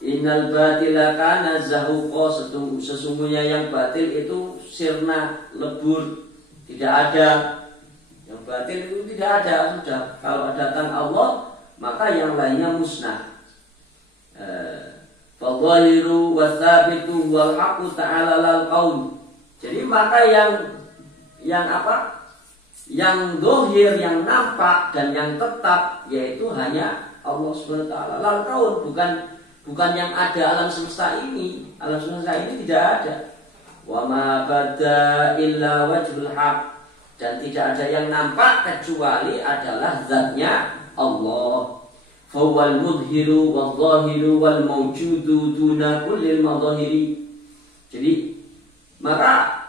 Innal batila kana zahuqa, sesungguhnya yang batil itu sirna, lebur, tidak ada. Yang batil itu tidak ada, sudah. Kalau datang Allah, maka yang lainnya musnah. Fadhahiru wa tsabitu wal haqqu ta'ala lal qaul. Jadi maka yang dohir, yang nampak dan yang tetap, yaitu hanya Allah Subhanahu wa ta'ala. Lal qaul, bukan yang ada alam semesta ini. Alam semesta ini tidak ada. Wa ma bada illa wajhul haq, dan tidak ada yang nampak kecuali adalah zatnya Allah. Fawwal mudhiru wal zahiru wal mawjudu duna kullil madhahiri. Jadi maka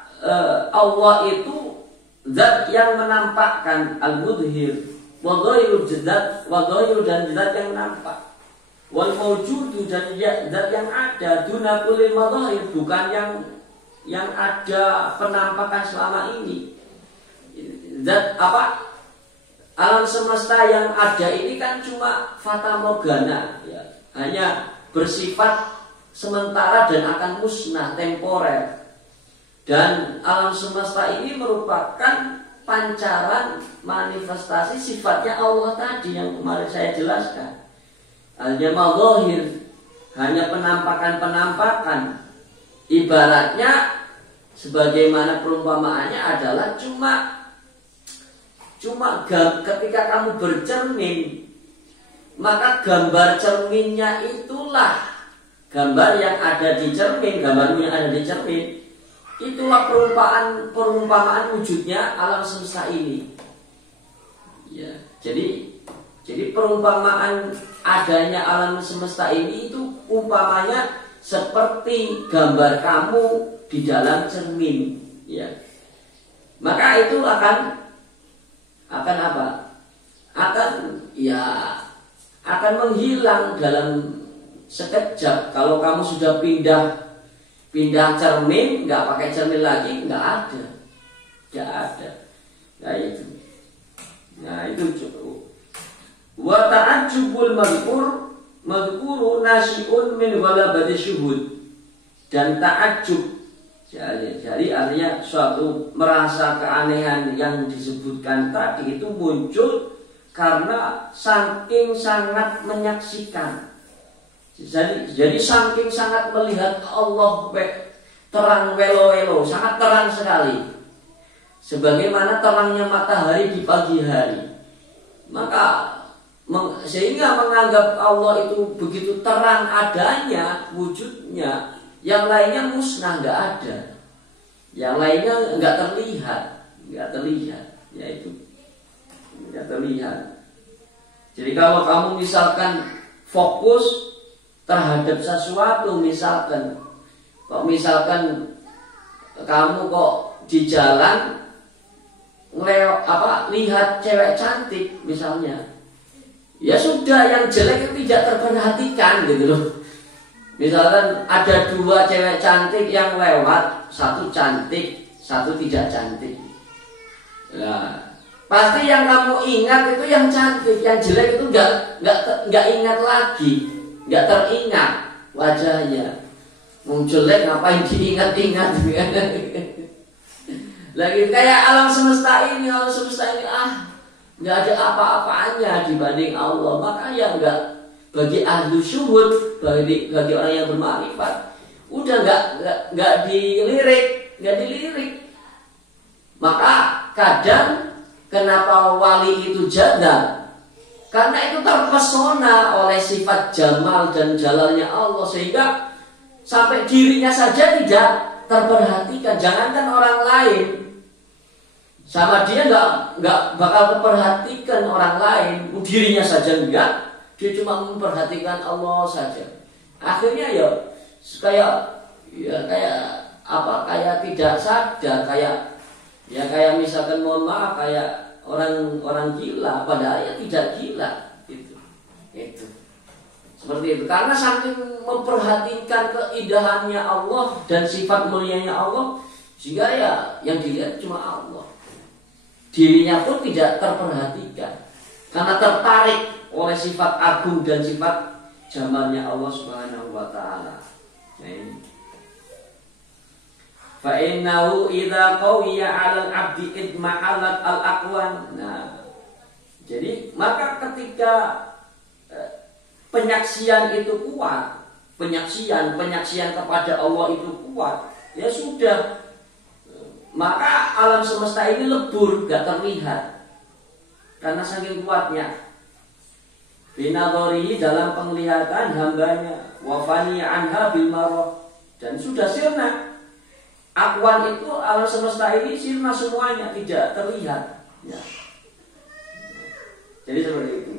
Allah itu zat yang menampakkan, al-mudhir, wal zahiru dan zat yang nampak. Wal mawjudu dan zat yang ada, duna kullil madhahir, bukan yang ada penampakan selama ini. Zat alam semesta yang ada ini kan cuma fata morgana, ya. Hanya bersifat sementara dan akan musnah, temporer. Dan alam semesta ini merupakan pancaran manifestasi sifatnya Allah tadi yang kemarin saya jelaskan. Hanya madhahir, hanya penampakan-penampakan. Ibaratnya sebagaimana perumpamaannya adalah cuma ketika kamu bercermin, maka gambar cerminnya itulah gambar yang ada di cermin, gambarmu yang ada di cermin, itulah perumpamaan wujudnya alam semesta ini. Ya, jadi Jadi perumpamaan adanya alam semesta ini itu umpamanya seperti gambar kamu di dalam cermin, ya. Maka itu akan apa? Akan menghilang dalam sekejap. Kalau kamu sudah pindah cermin, nggak pakai cermin lagi, nggak ada. Nah itu cukup. Wa ta'ajjubul madhkuru nasi'un min ghalabati syuhud. Dan ta'ajjub, jadi artinya suatu merasa keanehan yang disebutkan tadi itu muncul karena saking sangat menyaksikan. Jadi saking sangat melihat Allah terang welo-welo, sangat terang sekali. Sebagaimana terangnya matahari di pagi hari. Maka sehingga menganggap Allah itu begitu terang adanya, wujudnya, yang lainnya musnah, nggak ada. Yang lainnya nggak terlihat, yaitu nggak terlihat. Jadi kalau kamu misalkan fokus terhadap sesuatu, misalkan kamu kok di jalan lihat cewek cantik misalnya, ya sudah, yang jelek itu tidak terperhatikan gitu loh. Misalkan ada dua cewek cantik yang lewat, satu cantik, satu tidak cantik. Nah, pasti yang kamu ingat itu yang cantik, yang jelek itu nggak ingat lagi, nggak teringat wajahnya. Mau jelek ngapain diingat-ingat? Lagi kayak alam semesta ini nggak ada apa-apanya dibanding Allah. Makanya bagi ahlu syuhud, bagi orang yang bermakrifat, udah nggak dilirik. Maka kadang kenapa wali itu janda? Karena itu terpesona oleh sifat jamal dan jalalnya Allah, sehingga sampai dirinya saja tidak terperhatikan, jangankan orang lain. Sama dia nggak bakal memperhatikan orang lain, dirinya saja enggak. Dia cuma memperhatikan Allah saja. Akhirnya kayak tidak sadar, kayak misalkan mohon maaf, kayak orang gila, padahal ya tidak gila. Itu seperti itu. Karena saking memperhatikan keindahannya Allah dan sifat mulianya Allah, sehingga ya yang dilihat cuma Allah. Dirinya pun tidak terperhatikan karena tertarik oleh sifat agung dan sifat jamalnya Allah Subhanahu wa taala. Fa innahu idza qawiya 'alal 'abdi idma'alat al-aqwan. Nah, jadi maka ketika penyaksian itu kuat, penyaksian kepada Allah itu kuat, ya sudah, maka alam semesta ini lebur, gak terlihat karena saking kuatnya. Binadharihi, dalam penglihatan hambanya, wafani anha bil marah, dan sudah sirna. Akwan itu alam semesta ini sirna semuanya, tidak terlihat. Ya. Jadi seperti itu.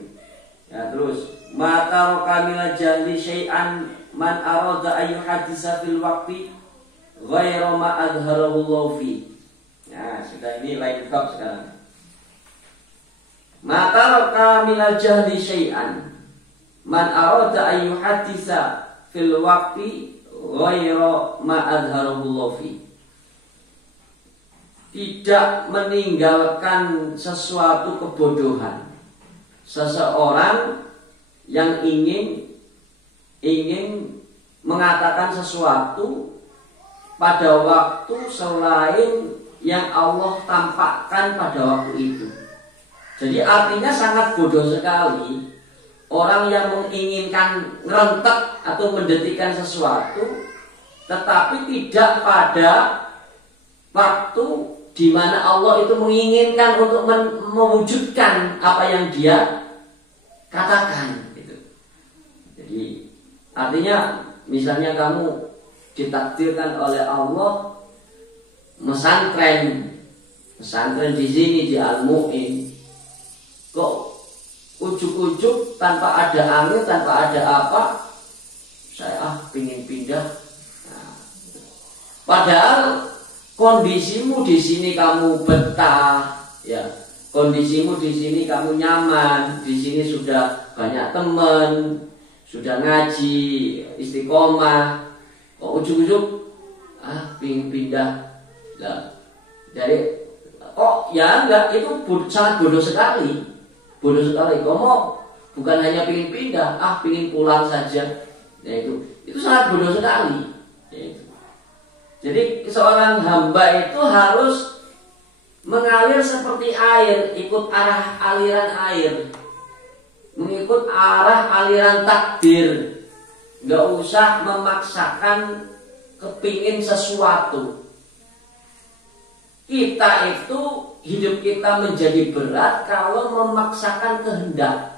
Ya, terus mata rokamila jahli syai'an man arada ayyuhadisa fil waqti ghairu ma adharahullahu fi. Nah, sudah, ini lain bab sekarang. Mata rokamila jahli syai'an man arada ayyuhadisa fil waqti ghairu ma adharahullahu fi. Tidak meninggalkan sesuatu kebodohan seseorang yang ingin mengatakan sesuatu pada waktu selain yang Allah tampakkan pada waktu itu. Jadi artinya sangat bodoh sekali orang yang menginginkan ngerentek atau mendetikkan sesuatu, tetapi tidak pada waktu di mana Allah itu menginginkan untuk mewujudkan apa yang dia katakan. Gitu. Jadi artinya misalnya kamu ditakdirkan oleh Allah pesantren di sini di Al-Mu'in, kok ujuk-ujuk tanpa ada angin, tanpa ada apa, saya pingin pindah. Nah, padahal kondisimu di sini kamu betah, ya. Kondisimu di sini kamu nyaman, di sini sudah banyak teman, sudah ngaji, istiqomah. Kok ujuk-ujuk pingin pindah. Nah, jadi ya enggak, itu sangat bodoh sekali. Bodoh sekali. Kamu bukan hanya pingin pindah, pingin pulang saja. Ya itu sangat bodoh sekali. Ya, itu. Jadi seorang hamba itu harus mengalir seperti air, ikut arah aliran air, mengikut arah aliran takdir. Nggak usah memaksakan kepingin sesuatu. Kita itu hidup kita menjadi berat kalau memaksakan kehendak.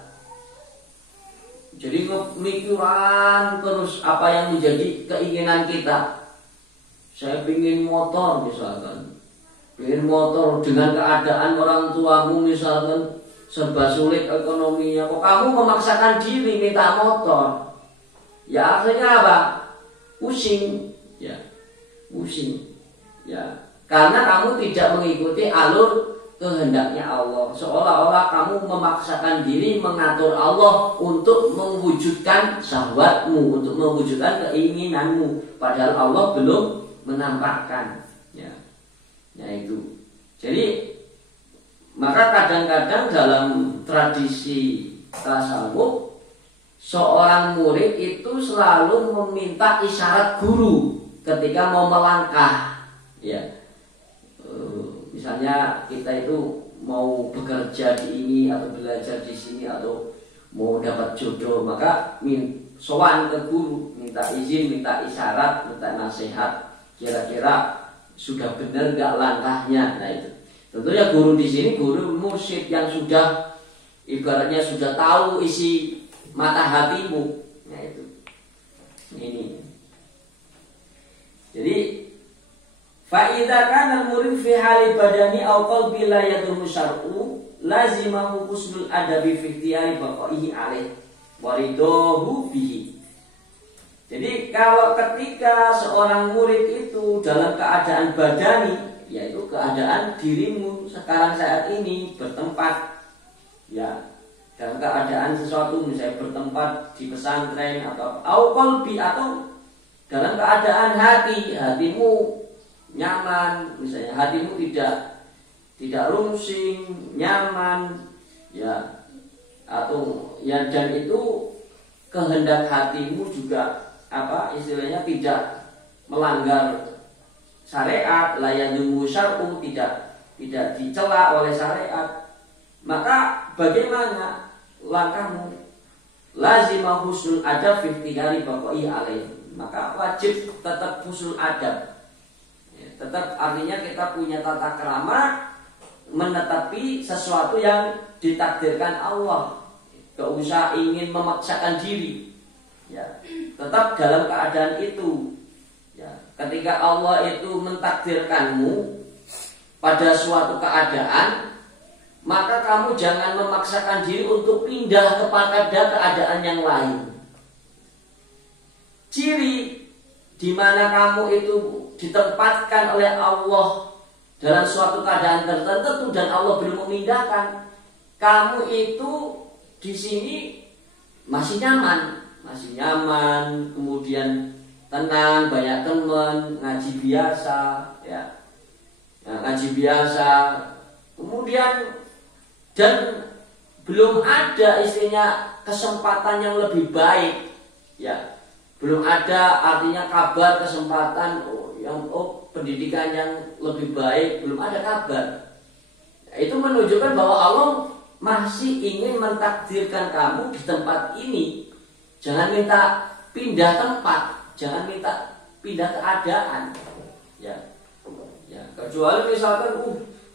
Jadi pemikiran terus apa yang menjadi keinginan kita. Saya pingin motor misalkan. Pingin motor dengan keadaan orang tuamu misalkan serba sulit ekonominya, kok kamu memaksakan diri minta motor, ya akhirnya apa? Pusing, ya, pusing, ya, karena kamu tidak mengikuti alur kehendaknya Allah, seolah-olah kamu memaksakan diri mengatur Allah untuk mewujudkan syahwatmu, untuk mewujudkan keinginanmu, padahal Allah belum menampakkan, ya. Ya itu. Jadi maka kadang-kadang dalam tradisi tasawuf seorang murid itu selalu meminta isyarat guru ketika mau melangkah. Ya, misalnya kita itu mau bekerja di ini atau belajar di sini atau mau dapat jodoh, maka sowan ke guru, minta izin, minta isyarat, minta nasihat. Kira-kira sudah benar nggak langkahnya? Nah itu tentunya guru di sini guru mursyid yang sudah ibaratnya sudah tahu isi mata hatimu. Nah itu ini. Jadi fa'idza kana murid fi hali badani aw qalbi la yadumu syar'u lazimahu husnul adabi fi ikhtiyari baqaihi alaih wa ridahu bihi. Jadi kalau ketika seorang murid itu dalam keadaan badani, yaitu keadaan dirimu sekarang saat ini bertempat, ya, dalam keadaan sesuatu misalnya bertempat di pesantren atau qalbi atau dalam keadaan hatimu nyaman, misalnya hatimu tidak rungsing, nyaman, ya, atau ya, dan itu kehendak hatimu juga apa istilahnya tidak melanggar syariat, la yadumu syar'u, tidak dicela oleh syariat, maka bagaimana langkahmu? Lazimah husnul adab fi ikhtiyari baqai alaih, maka wajib tetap husnul adab, ya, tetap artinya kita punya tata krama menetapi sesuatu yang ditakdirkan Allah, gak usah ingin memaksakan diri, ya, tetap dalam keadaan itu, ya. Ketika Allah itu mentakdirkanmu pada suatu keadaan, maka kamu jangan memaksakan diri untuk pindah kepada keadaan yang lain. Ciri di mana kamu itu ditempatkan oleh Allah dalam suatu keadaan tertentu dan Allah belum memindahkan, kamu itu di sini masih nyaman, kemudian tenang, banyak teman, ngaji biasa, ya, ngaji biasa, kemudian dan belum ada istrinya kesempatan yang lebih baik, ya, belum ada artinya kabar kesempatan pendidikan yang lebih baik, belum ada kabar. Itu menunjukkan bahwa Allah masih ingin mentakdirkan kamu di tempat ini. Jangan minta pindah tempat, jangan minta pindah keadaan, ya, ya. Kecuali misalkan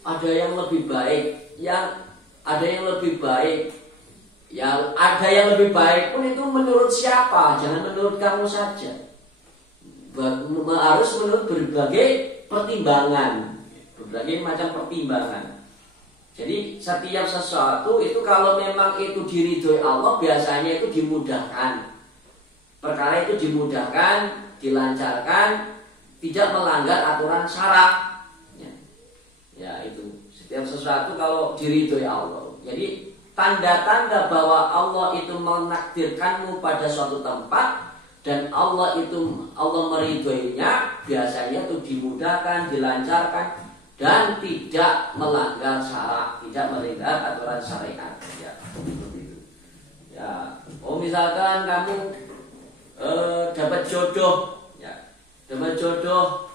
ada yang lebih baik, ada yang lebih baik pun itu menurut siapa? Jangan menurut kamu saja. Harus menurut berbagai pertimbangan, berbagai macam pertimbangan. Jadi setiap sesuatu itu kalau memang itu diridhoi Allah, biasanya itu dimudahkan. Perkara itu dimudahkan, dilancarkan, tidak melanggar aturan syarak. Ya itu. Setiap sesuatu kalau diridhoi Allah. Jadi tanda-tanda bahwa Allah itu menakdirkanmu pada suatu tempat dan Allah meridhoinya, biasanya itu dimudahkan, dilancarkan dan tidak melanggar syarak, tidak melanggar aturan syariat. Ya, begitu. Ya, misalkan kamu dapat jodoh, ya, dapat jodoh,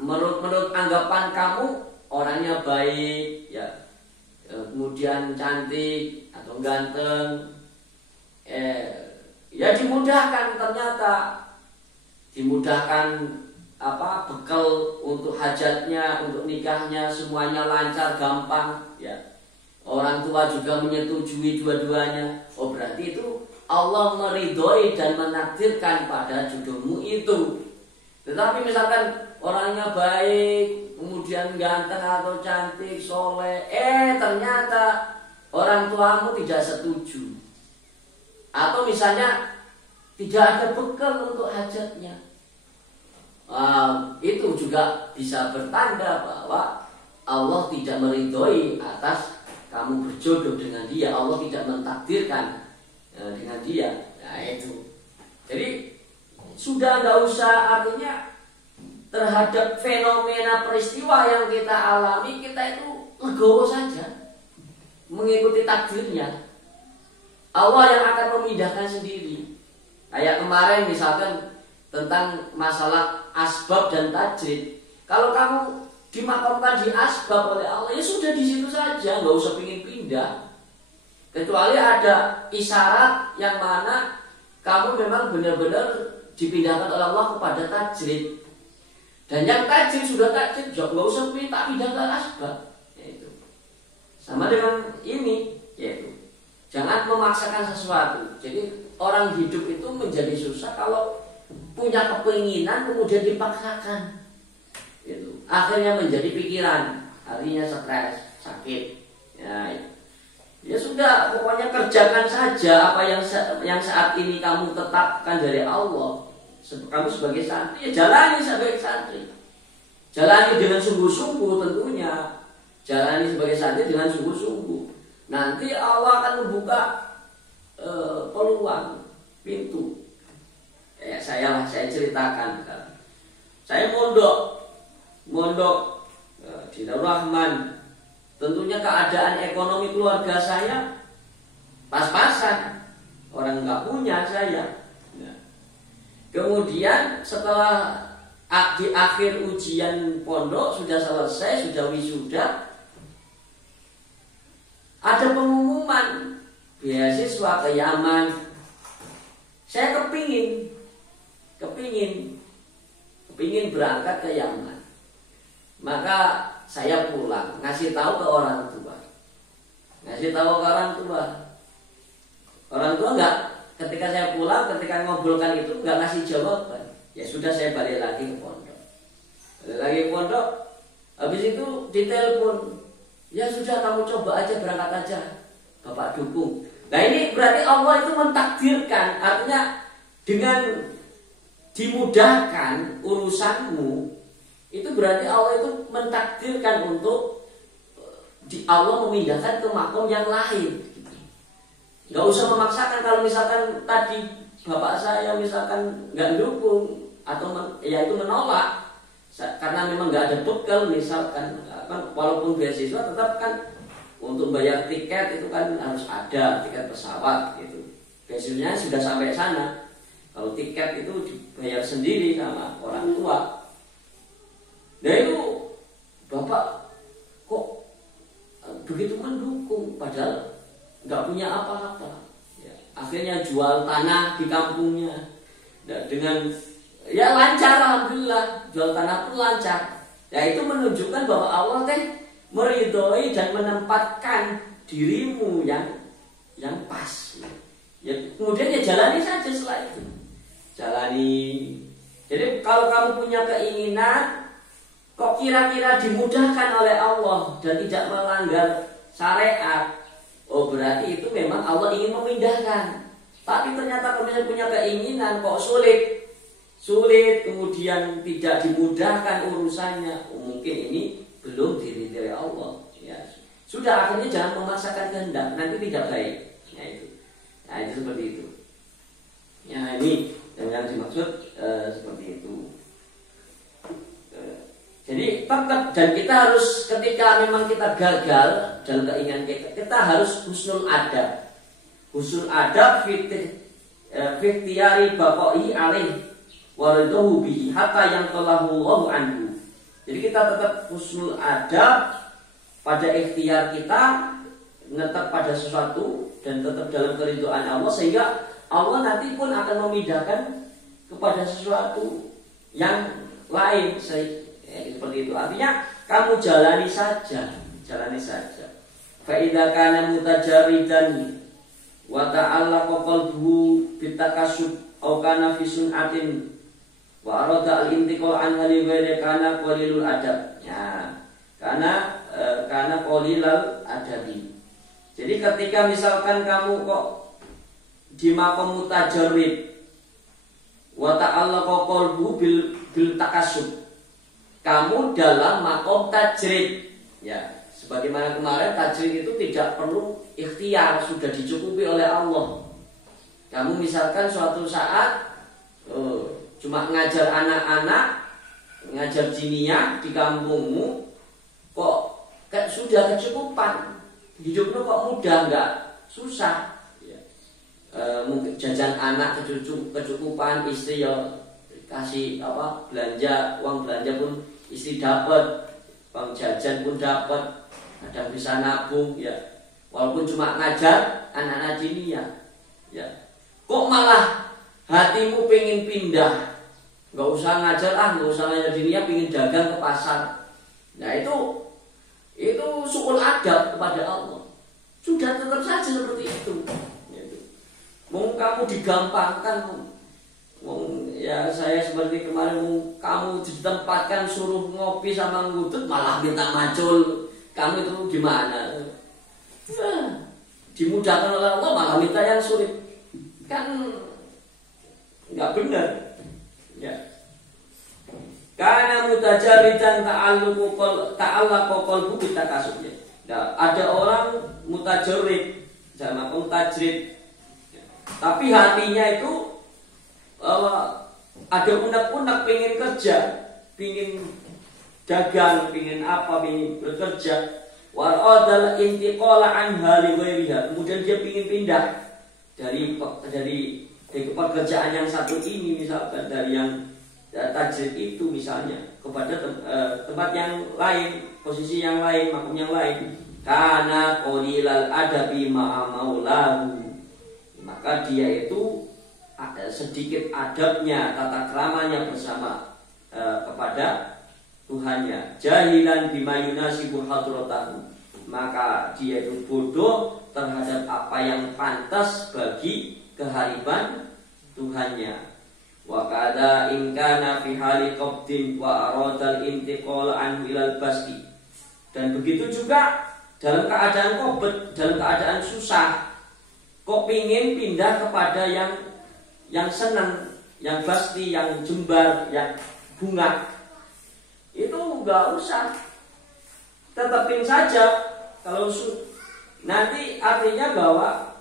menurut anggapan kamu orangnya baik, ya, kemudian cantik atau ganteng, ya dimudahkan, ternyata dimudahkan bekal untuk hajatnya, untuk nikahnya, semuanya lancar, gampang, ya. Orang tua juga menyetujui dua-duanya. Berarti itu Allah meridhoi dan menakdirkan pada jodohmu itu. Tetapi misalkan orangnya baik, kemudian ganteng atau cantik, soleh, ternyata orang tuamu tidak setuju, atau misalnya tidak ada bekal untuk hajatnya, itu juga bisa bertanda bahwa Allah tidak meridhoi atas kamu berjodoh dengan dia. Allah tidak mentakdirkan dengan dia. Nah itu. Jadi sudah nggak usah, artinya terhadap fenomena peristiwa yang kita alami, kita itu legowo saja, mengikuti takdirnya. Allah yang akan memindahkan sendiri. Kayak kemarin misalkan tentang masalah asbab dan tajrid. Kalau kamu dimakamkan di asbab oleh Allah, ya sudah di situ saja, nggak usah pingin pindah. Kecuali ada isyarat yang mana kamu memang benar-benar dipindahkan oleh Allah kepada tajrid. Dan yang tajrid sudah tajrid, nggak usah minta pindah ke asbab. Yaitu sama dengan ini, yaitu jangan memaksakan sesuatu. Jadi orang hidup itu menjadi susah kalau punya kepinginan kemudian dipaksakan. Itu akhirnya menjadi pikiran, artinya stres, sakit. Ya sudah, pokoknya kerjakan saja apa yang saat ini kamu tetapkan dari Allah. Kamu sebagai santri, ya jalani sebagai santri. Jalani dengan sungguh-sungguh tentunya. Jalani sebagai santri dengan sungguh-sungguh. Nanti Allah akan membuka peluang, pintu. Saya ceritakan. Saya mondok di Darul Rahman. Tentunya keadaan ekonomi keluarga saya pas-pasan, orang nggak punya saya. Kemudian setelah di akhir ujian pondok sudah selesai, sudah wisuda, ada pengumuman beasiswa ke Yaman. Saya kepingin berangkat ke Yaman. Maka saya pulang, ngasih tahu ke orang tua. Orang tua enggak, ketika saya pulang, ketika ngobrolkan itu enggak ngasih jawaban. Ya sudah, saya balik lagi ke pondok. Habis itu ditelepon. Ya sudah, kamu coba aja, berangkat aja. Bapak dukung. Nah ini berarti Allah itu mentakdirkan, artinya dengan dimudahkan urusanmu, itu berarti Allah itu mentakdirkan untuk Allah memindahkan ke makom yang lain. Gak usah memaksakan. Kalau misalkan tadi bapak saya misalkan nggak dukung atau itu menolak karena memang nggak ada bekal, misalkan walaupun beasiswa tetap kan untuk bayar tiket itu kan harus ada tiket pesawat gitu. Beasiswanya sudah sampai sana. Kalau tiket itu dibayar sendiri sama orang tua. Nah itu bapak kok begitu mendukung padahal nggak punya apa-apa. Ya, akhirnya jual tanah di kampungnya. Dan dengan lancar, alhamdulillah, jual tanah pun lancar. Ya itu menunjukkan bahwa Allah meridhoi dan menempatkan dirimu yang pas. Ya kemudian jalani saja setelah itu. Jalani. Jadi kalau kamu punya keinginan, kok kira-kira dimudahkan oleh Allah dan tidak melanggar syariat, oh berarti itu memang Allah ingin memindahkan. Tapi ternyata kalau punya keinginan kok sulit kemudian tidak dimudahkan urusannya, oh, mungkin ini belum diridhoi Allah. Ya, sudah, akhirnya jangan memaksakan kehendak, nanti tidak baik. Nah itu seperti itu. Ya ini yang dimaksud seperti itu. Jadi tetap, dan kita harus ketika memang kita gagal dalam keinginan kita harus husnul adab. Husnul adab fitiari baqai alaih waridahu bihi hatta yang telahu Allahu anhu. Jadi kita tetap husnul adab pada ikhtiar kita, tetap pada sesuatu dan tetap dalam keridhaan Allah, sehingga Allah nanti pun akan memindahkan kepada sesuatu yang lain. Seperti itu. Artinya kamu jalani saja. Fa idza kana mutajarridan wa ta'allaqa qalbuhu bitakasub aw kana fi sun'atin wa arada al-intiqal an hali ghairi kana qalilul adab. Ya, karena qalilal adabi. Jadi ketika misalkan kamu kok di maqam mutajarrid wa ta'allaqa qalbuhu bil takasub, kamu dalam makom tajrid, ya, sebagaimana kemarin tajrid itu tidak perlu ikhtiar, sudah dicukupi oleh Allah. Kamu misalkan suatu saat cuma ngajar anak-anak, ngajar jiniyah di kampungmu, kok sudah kecukupan, hidupmu kok mudah, nggak susah. Ya. Mungkin jajan anak kecukupan, istri ya kasih belanja, uang belanja pun istri dapat, uang jajan pun dapat, ada bisa nabung, ya. Walaupun cuma ngajar anak-anak jiniyah, ya. Kok malah hatimu pengen pindah, nggak usah ngajar nggak usah ngajar jiniyah, pengen dagang ke pasar. Nah itu suul adab kepada Allah. Sudah tetap saja seperti itu. Mau kamu digampangkan. Ya saya seperti kemarin, kamu ditempatkan suruh ngopi sama ngutut malah minta macul, kamu itu gimana? Dimudahkan oleh Allah malah minta yang sulit, kan nggak benar. Ya. Karena mutajarridan ta'allaqa qalbu bitakasubnya. Nah, ada orang mutajarrid sama tajrid, tapi hatinya itu ada unek-unek pengen kerja, pengen dagang, pengen bekerja. Waradal intiqala an hali ghairiha. Kemudian dia pengen pindah dari pekerjaan yang satu ini, misalkan dari yang tajrid itu misalnya kepada tempat yang lain, posisi yang lain, makom yang lain. Karena qalilal adabi ma'a maulahu. Maka dia itu sedikit adabnya, tata keramanya bersama kepada Tuhannya. Jahilan bima yunasibu hadratahu, maka dia itu bodoh terhadap apa yang pantas bagi kehariban Tuhannya. Wa kada in kana fi hali qabdin wa aradal intiqal an ilal basti. Dan begitu juga dalam keadaan qabd, dalam keadaan susah, kok pingin pindah kepada yang senang, yang basti, yang jembar, yang bunga, itu enggak usah, tetapin saja. Kalau nanti artinya bahwa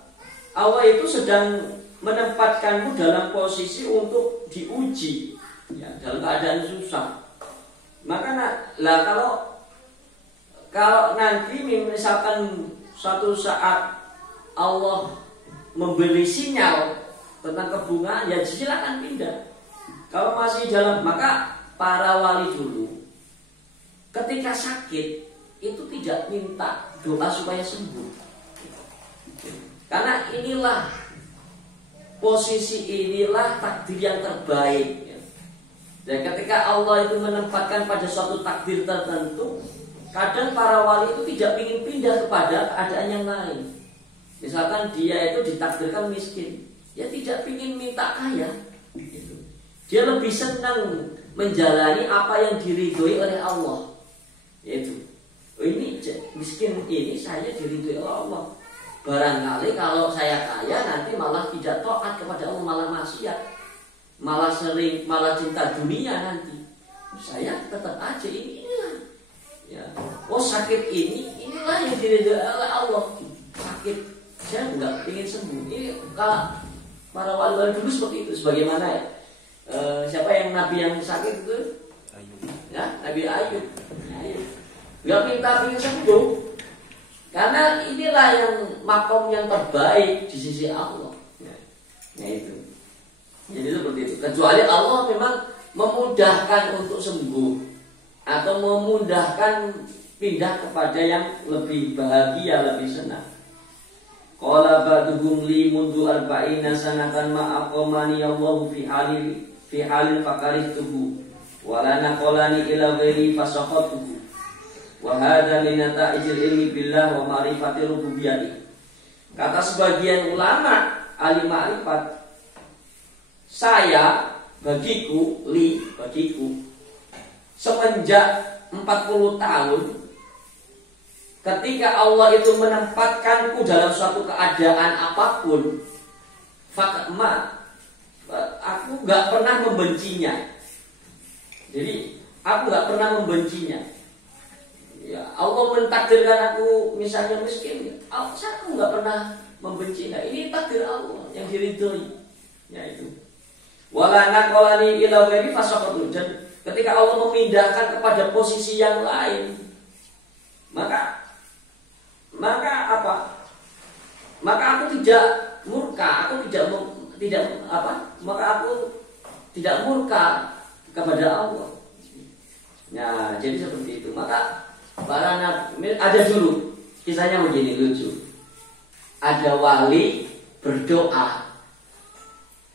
Allah itu sedang menempatkanmu dalam posisi untuk diuji, ya, dalam keadaan susah. Maka kalau nanti misalkan suatu saat Allah memberi sinyal tentang kebungaan, ya silakan pindah. Kalau masih dalam, maka para wali dulu ketika sakit itu tidak minta doa supaya sembuh, karena inilah posisi, inilah takdir yang terbaik. Dan ketika Allah itu menempatkan pada suatu takdir tertentu, kadang para wali itu tidak ingin pindah kepada keadaan yang lain. Misalkan dia itu ditakdirkan miskin, ya tidak ingin minta kaya. Dia lebih senang menjalani apa yang diridhoi oleh Allah. Yaitu ini miskin ini saya diridhoi oleh Allah. Barangkali kalau saya kaya nanti malah tidak taat kepada Allah, malah maksiat, malah sering, malah cinta dunia nanti. Saya tetap aja inilah. Ya. Oh sakit inilah yang diridhoi oleh Allah. Sakit, saya nggak ingin sembuh. Ini kalau para wali-wali dulu seperti itu. Sebagaimana ya, siapa yang nabi yang sakit itu? Ya, Nabi Ayub. Nggak minta ingin sembuh, karena inilah yang makom yang terbaik di sisi Allah. Ya itu. Jadi seperti itu. Kecuali Allah memang memudahkan untuk sembuh atau memudahkan pindah kepada yang lebih bahagia, lebih senang. Qala ba'duhum li mundu arba'ina sanatan ma aqamani Allahu fi halil fakarituhu wa lana qalani ila ghairi fasaqatuhu wa hadza min nata'ijil ilmi billah wa ma'rifati rububiyyati. Kata sebagian ulama ahli ma'rifat, saya bagiku semenjak 40 tahun ketika Allah itu menempatkanku dalam suatu keadaan apapun, aku nggak pernah membencinya. Jadi aku nggak pernah membencinya. Ya, Allah mentakdirkan aku misalnya miskin, saya nggak pernah membencinya. Ini takdir Allah yang diridhoi. Ya itu. Wala naqalani ila ghairi fasaqatu. Dan ketika Allah memindahkan kepada posisi yang lain, maka apa? Maka aku tidak murka, maka aku tidak murka kepada Allah. Nah, jadi seperti itu. Maka para nabi ada dulu kisahnya begini lucu. Ada wali berdoa,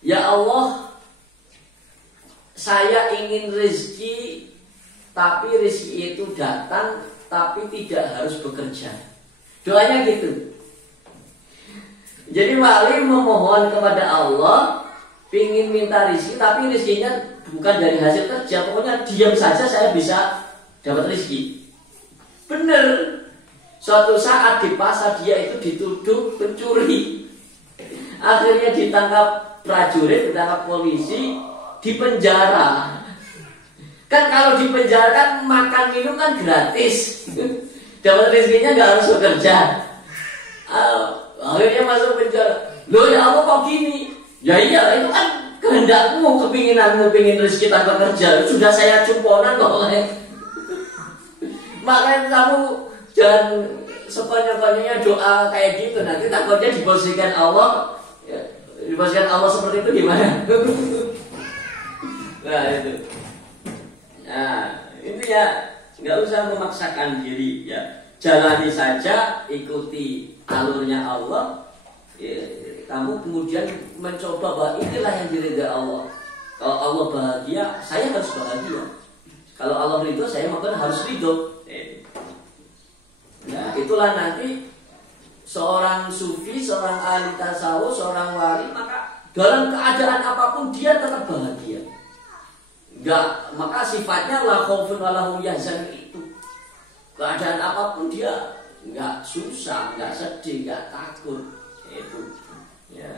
ya Allah, saya ingin rezeki, tapi rezeki itu datang, tapi tidak harus bekerja. Doanya gitu. Jadi wali memohon kepada Allah, ingin minta rezeki, tapi rezekinya bukan dari hasil kerja. Pokoknya diam saja saya bisa dapat rezeki. Bener. Suatu saat di pasar dia itu dituduh pencuri. Akhirnya ditangkap prajurit, ditangkap polisi, dipenjara. Kan kalau dipenjara kan makan minum kan gratis. Dapat rezekinya nggak harus bekerja. Akhirnya masuk penjara. Loh ya Allah kok gini? Ya iya itu kan kehendakmu, kepinginanmu, pingin rezeki tanpa kerja. Sudah saya cumponan kok. Makanya kamu jangan sebanyak-banyaknya doa kayak gitu. Nanti takutnya diposisikan Allah, ya, diposisikan Allah seperti itu gimana? Nah itu. Nah intinya nggak usah memaksakan diri, ya jalani saja, ikuti alurnya Allah. Ya, kamu kemudian mencoba bahwa inilah yang diridhai Allah. Kalau Allah bahagia, saya harus bahagia. Kalau Allah ridho, saya maka harus ridho. Nah itulah nanti seorang sufi, seorang ahli tasawuf, seorang wali, maka dalam keadaan apapun dia tetap bahagia. Enggak, maka sifatnya la khaufun wa la hum yahzanun itu. Keadaan apapun dia enggak susah, enggak sedih, enggak takut. Itu. Ya.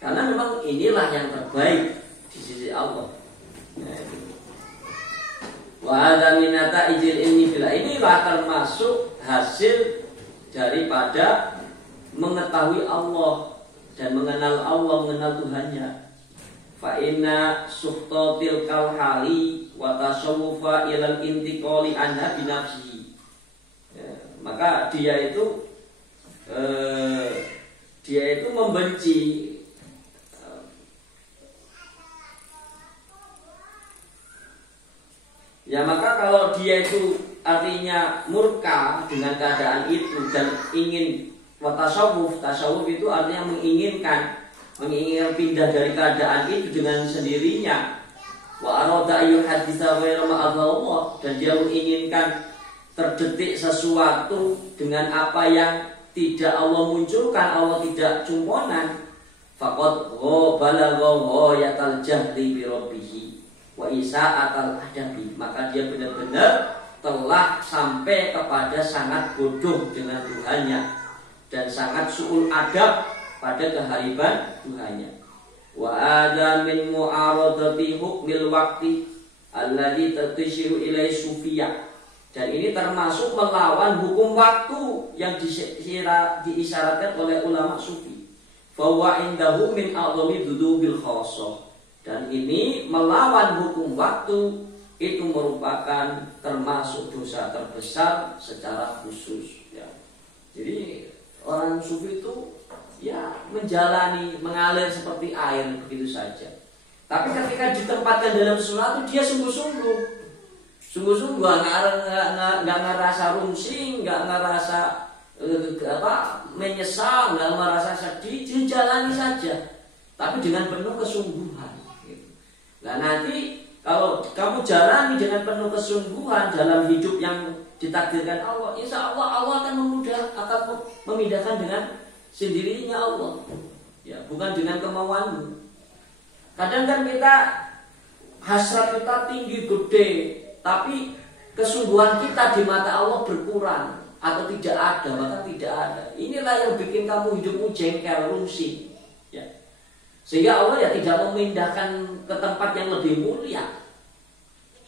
Karena memang inilah yang terbaik di sisi Allah. Ya, wa hadza min nata'ijil ilmi billah. Inilah termasuk hasil daripada mengetahui Allah dan mengenal Allah, mengenal Tuhannya. Fa inna suhtatil kalhali wa tasawwufa ilal intiqali anha binafsihi. Ya, maka dia itu membenci ya, maka kalau dia itu artinya murka dengan keadaan itu dan ingin watasawuf, tasawuf itu artinya menginginkan pindah dari keadaan itu dengan sendirinya. Wa arada ayyuhaditsa ghairu ma'adallah, dan dia menginginkan terdetik sesuatu dengan apa yang tidak Allah munculkan, Allah tidak cumponan. Faqad balagha ghayatal jahli bi rabbih. wa isa'atal adabi, maka dia benar-benar telah sampai kepada sangat bodoh dengan Tuhannya dan sangat su'ul adab pada kehariban Tuhannya. Wa ada min mu'aradati hukmil waqti alladhi tatishiru ilai sufiyah, dan ini termasuk melawan hukum waktu yang diisyaratkan oleh ulama sufi. Fahuwa indahu min a'zami dudubil khassah, dan ini melawan hukum waktu itu merupakan termasuk dosa terbesar secara khusus ya. Jadi orang sufi itu ya menjalani, mengalir seperti air begitu saja. Tapi ketika ditempatkan dalam sesuatu, dia sungguh-sungguh nggak ngerasa rungsing, nggak ngerasa menyesal, nggak merasa sedih, dia jalani saja, tapi dengan penuh kesungguhan. Gitu. Nah nanti kalau kamu jalani dengan penuh kesungguhan dalam hidup yang ditakdirkan Allah, insya Allah Allah akan memindahkan dengan sendirinya Allah, ya, bukan dengan kemauanmu. Kadang kan kita hasrat kita tinggi gede, tapi kesungguhan kita di mata Allah berkurang atau tidak ada, bahkan tidak ada. Inilah yang bikin kamu hidupmu jengkel, rungsing, ya. Sehingga Allah ya tidak memindahkan ke tempat yang lebih mulia.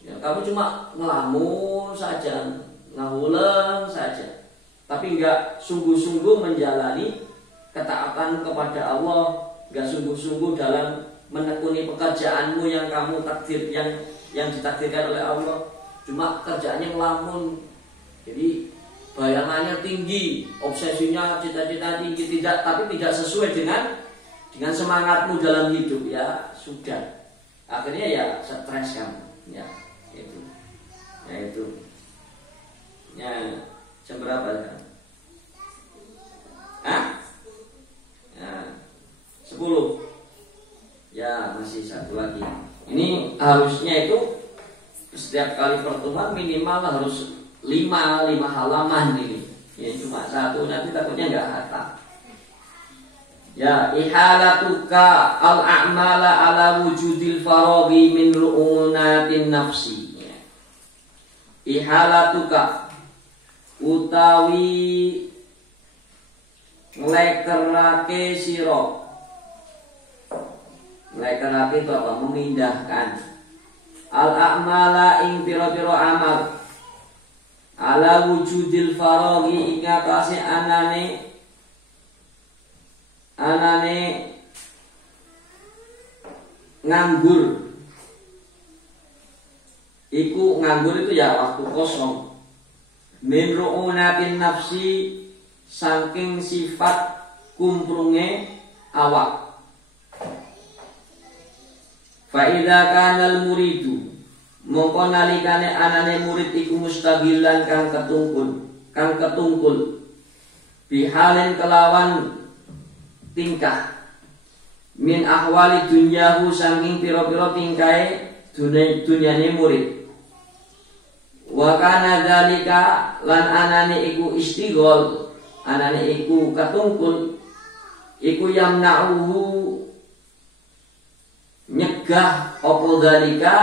Ya, kamu cuma ngelamun saja, ngahuleng saja, tapi enggak sungguh-sungguh menjalani ketaatan kepada Allah, enggak sungguh-sungguh dalam menekuni pekerjaanmu yang kamu takdir yang ditakdirkan oleh Allah. Cuma kerjaannya ngelamun, jadi bayangannya tinggi, obsesinya cita-cita tinggi, tapi tidak sesuai dengan semangatmu dalam hidup, ya sudah, akhirnya ya stres kamu, ya itu ya jam berapa kan? Ya, 10. Ya masih satu lagi. Ini harusnya itu setiap kali pertemuan minimal harus 5 halaman ini. Ya cuma satu, nanti takutnya nggak hatam. Ya, ihalatuka al-a'mala ala wujudil faraghi min ru'unatin nafsi. Ya. Ihalatuka utawi nglekerake sira. Nglekerake itu apa? Memindahkan al-a'mala ing pira-pira amal ala wujudil faraghi ing atase anane nganggur. Nganggur itu ya waktu kosong. Min ru'unatin nafsi, saking sifat kumprunge awak. Fa idza kana al muridu, mongko nalikane anane murid iku mustaghilan kang ketungkul bihalen kelawan tingkah min ahwali dunyahu, saking pira-pira tingkahe dunyane murid. Wa kana dzalika lan anane iku istighol, anane iku ketungkul iku yamna'uhu nyegah apa dzalika,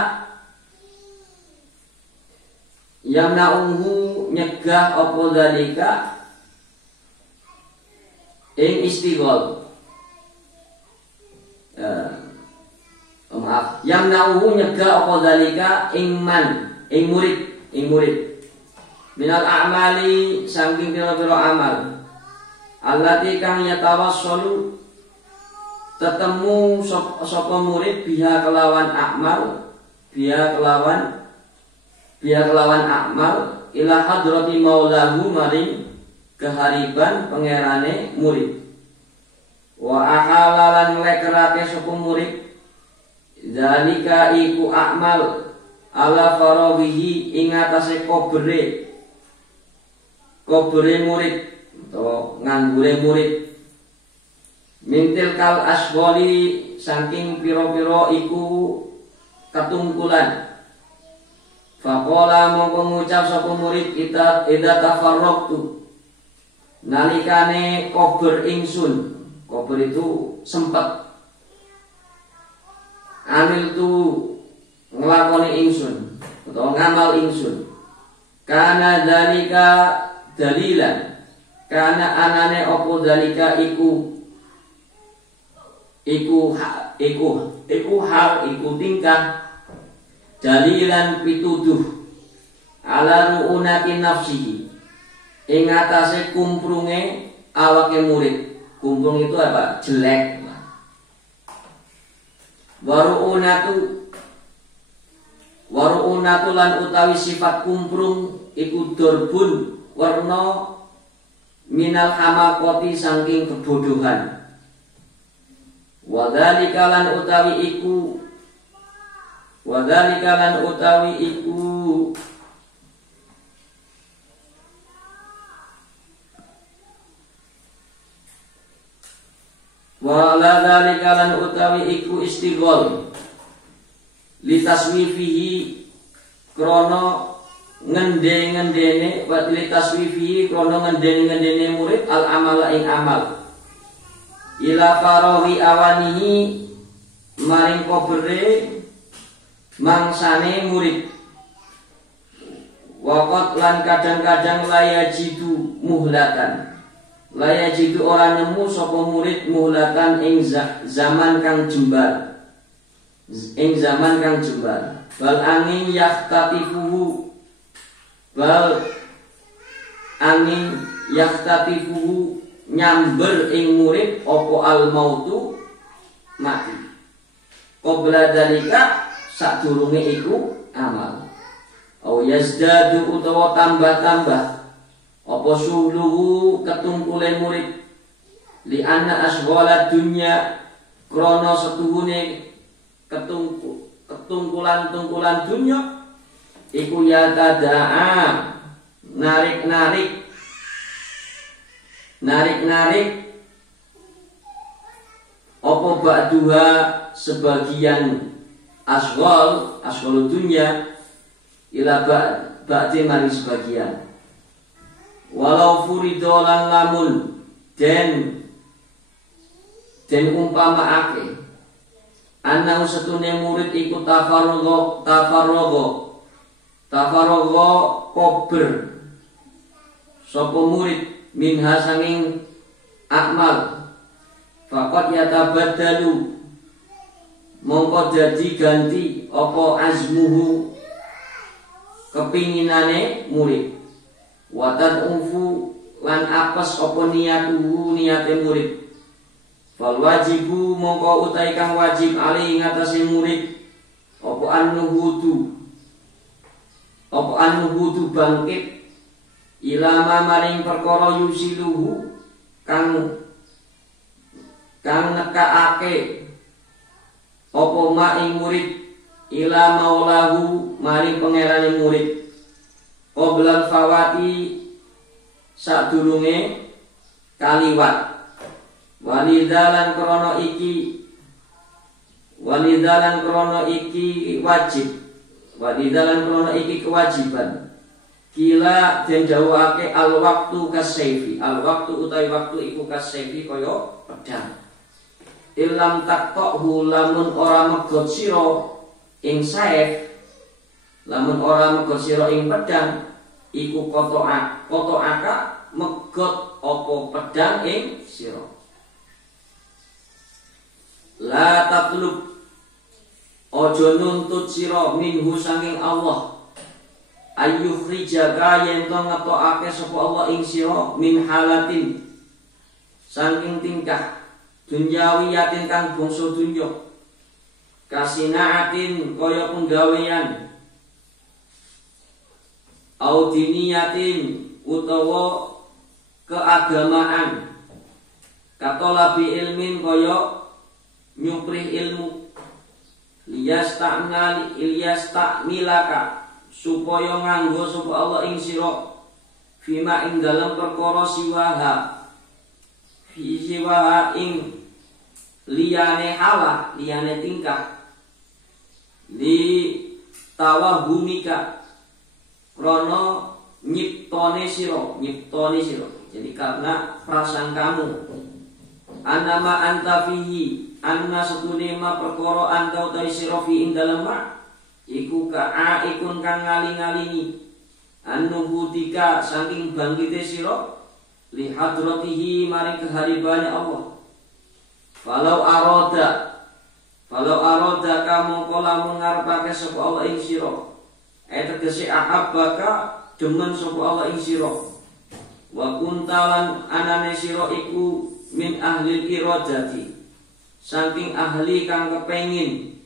yamna'uhu nyegah apa dzalika ing istighol. Maaf, yamna'uhu nyegah apa dzalika ing murid minal a'mali, saking pira-pira amal allati kang yatawassalu tetemu sapa murid biha kelawan amal ila hadrati maulahu, maring kehariban pangerane murid. Wa ahalalan nglekerake sapa murid zalika iku amal ala farawihi ing atase kobere murid atau nganggure murid mintil kal asgholi, saking pira-pira iku ketungkulan. Faqala mongko ngucap sapa murid idza tafarraqtu, nalikane kober ingsun. Kober itu sempat amil tu kelakone ingsun utawa ngamal ingsun. Kana dalika dalilan, kana anane opo dalika iku hal iku tingkah dalilan pituduh ala ru'unati nafsihi ing atase kumprunge awake murid. Kumprung itu apa? Jelek. Waru'unatu lan utawi sifat kumprung iku dorbun warna minal hamakoti saking kebodohan. Wadhalika lan utawi iku wala dzalika lan utawi iku istighol litaswifihi krana ngendene murid al amala ing amal ila farawi awanihi maring kobere mangsane murid. Waqat lan kadang-kadang layajidu muhlatan, layajidu ora nemu sapa murid muhlatan ing zaman kang jembar, bal angin yahtatifuhu nyamber ing murid opo al mautu mati. Qabla dalika sadurunge iku amal. Au yazdadu utawa tambah-tambah apa suluhu ketungkule murid li anna asghala dunya krana setuhune ketungkulan dunya iku yatadaa narik-narik apa ba'duha sebagian asghal dunya ila ba'di maring sebagian. Walau furidolan lamun den umpamaake ana setune murid iku tafarrogo kober sapa murid minha sanging akmal faqad yatabaddalu mongko dadi ganti apa azmuhu kepinginane murid watan umfu lan apes apa niate murid. Fal wajibu mongko utai kang wajib ali ngatasi murid apa annuhudu bangkit ilama maring perkara yusiluhu kang nekaake apa maing murid ila maulahu maring pangerane murid qoblal fawati sadurunge kaliwat. Walidalan krono iki kewajiban. Kila den dawuhake al waktu kasayfi. Al waktu utawi waktu iku kasayfi kaya pedang. Ilam taqtahu lamun ora megot sira ing saif, lamun ora megot sira ing pedang iku kotoaka megot apa pedang ing sira. La tatlub ojo nuntut sira minhu sanging Allah ayyukhrijaka yen to ngetokake sapa Allah ing sira min halatin saking tingkah dunyawiyatin kang bangsa dunya kasinaatin kaya penggawean audiniyatin utawa keagamaan katolabi ilmin kaya nyuprih ilmu liyastakmilaka supaya nganggo sapa Allah ing sira fima ing dalam perkara siwaha ing liyane halah liyane tingkah li tawahumika krana nyiptone sira. Jadi karena prasangkamu anama anta fihi anna satune ma perkara anta utawi sira fi ing dalem ma iku ka'aikun kang ngaling-alingi an-nuhudika saking bangkite sira li hadratihi maring keharibane Allah. Falau arada kamu lamun ngarepake sapa Allah ing sira. Tegese ahabbaka demen sapa Allah ing sira. Wa kuntalan anane sira iku min ahli iradati. Saking ahli kang kepengin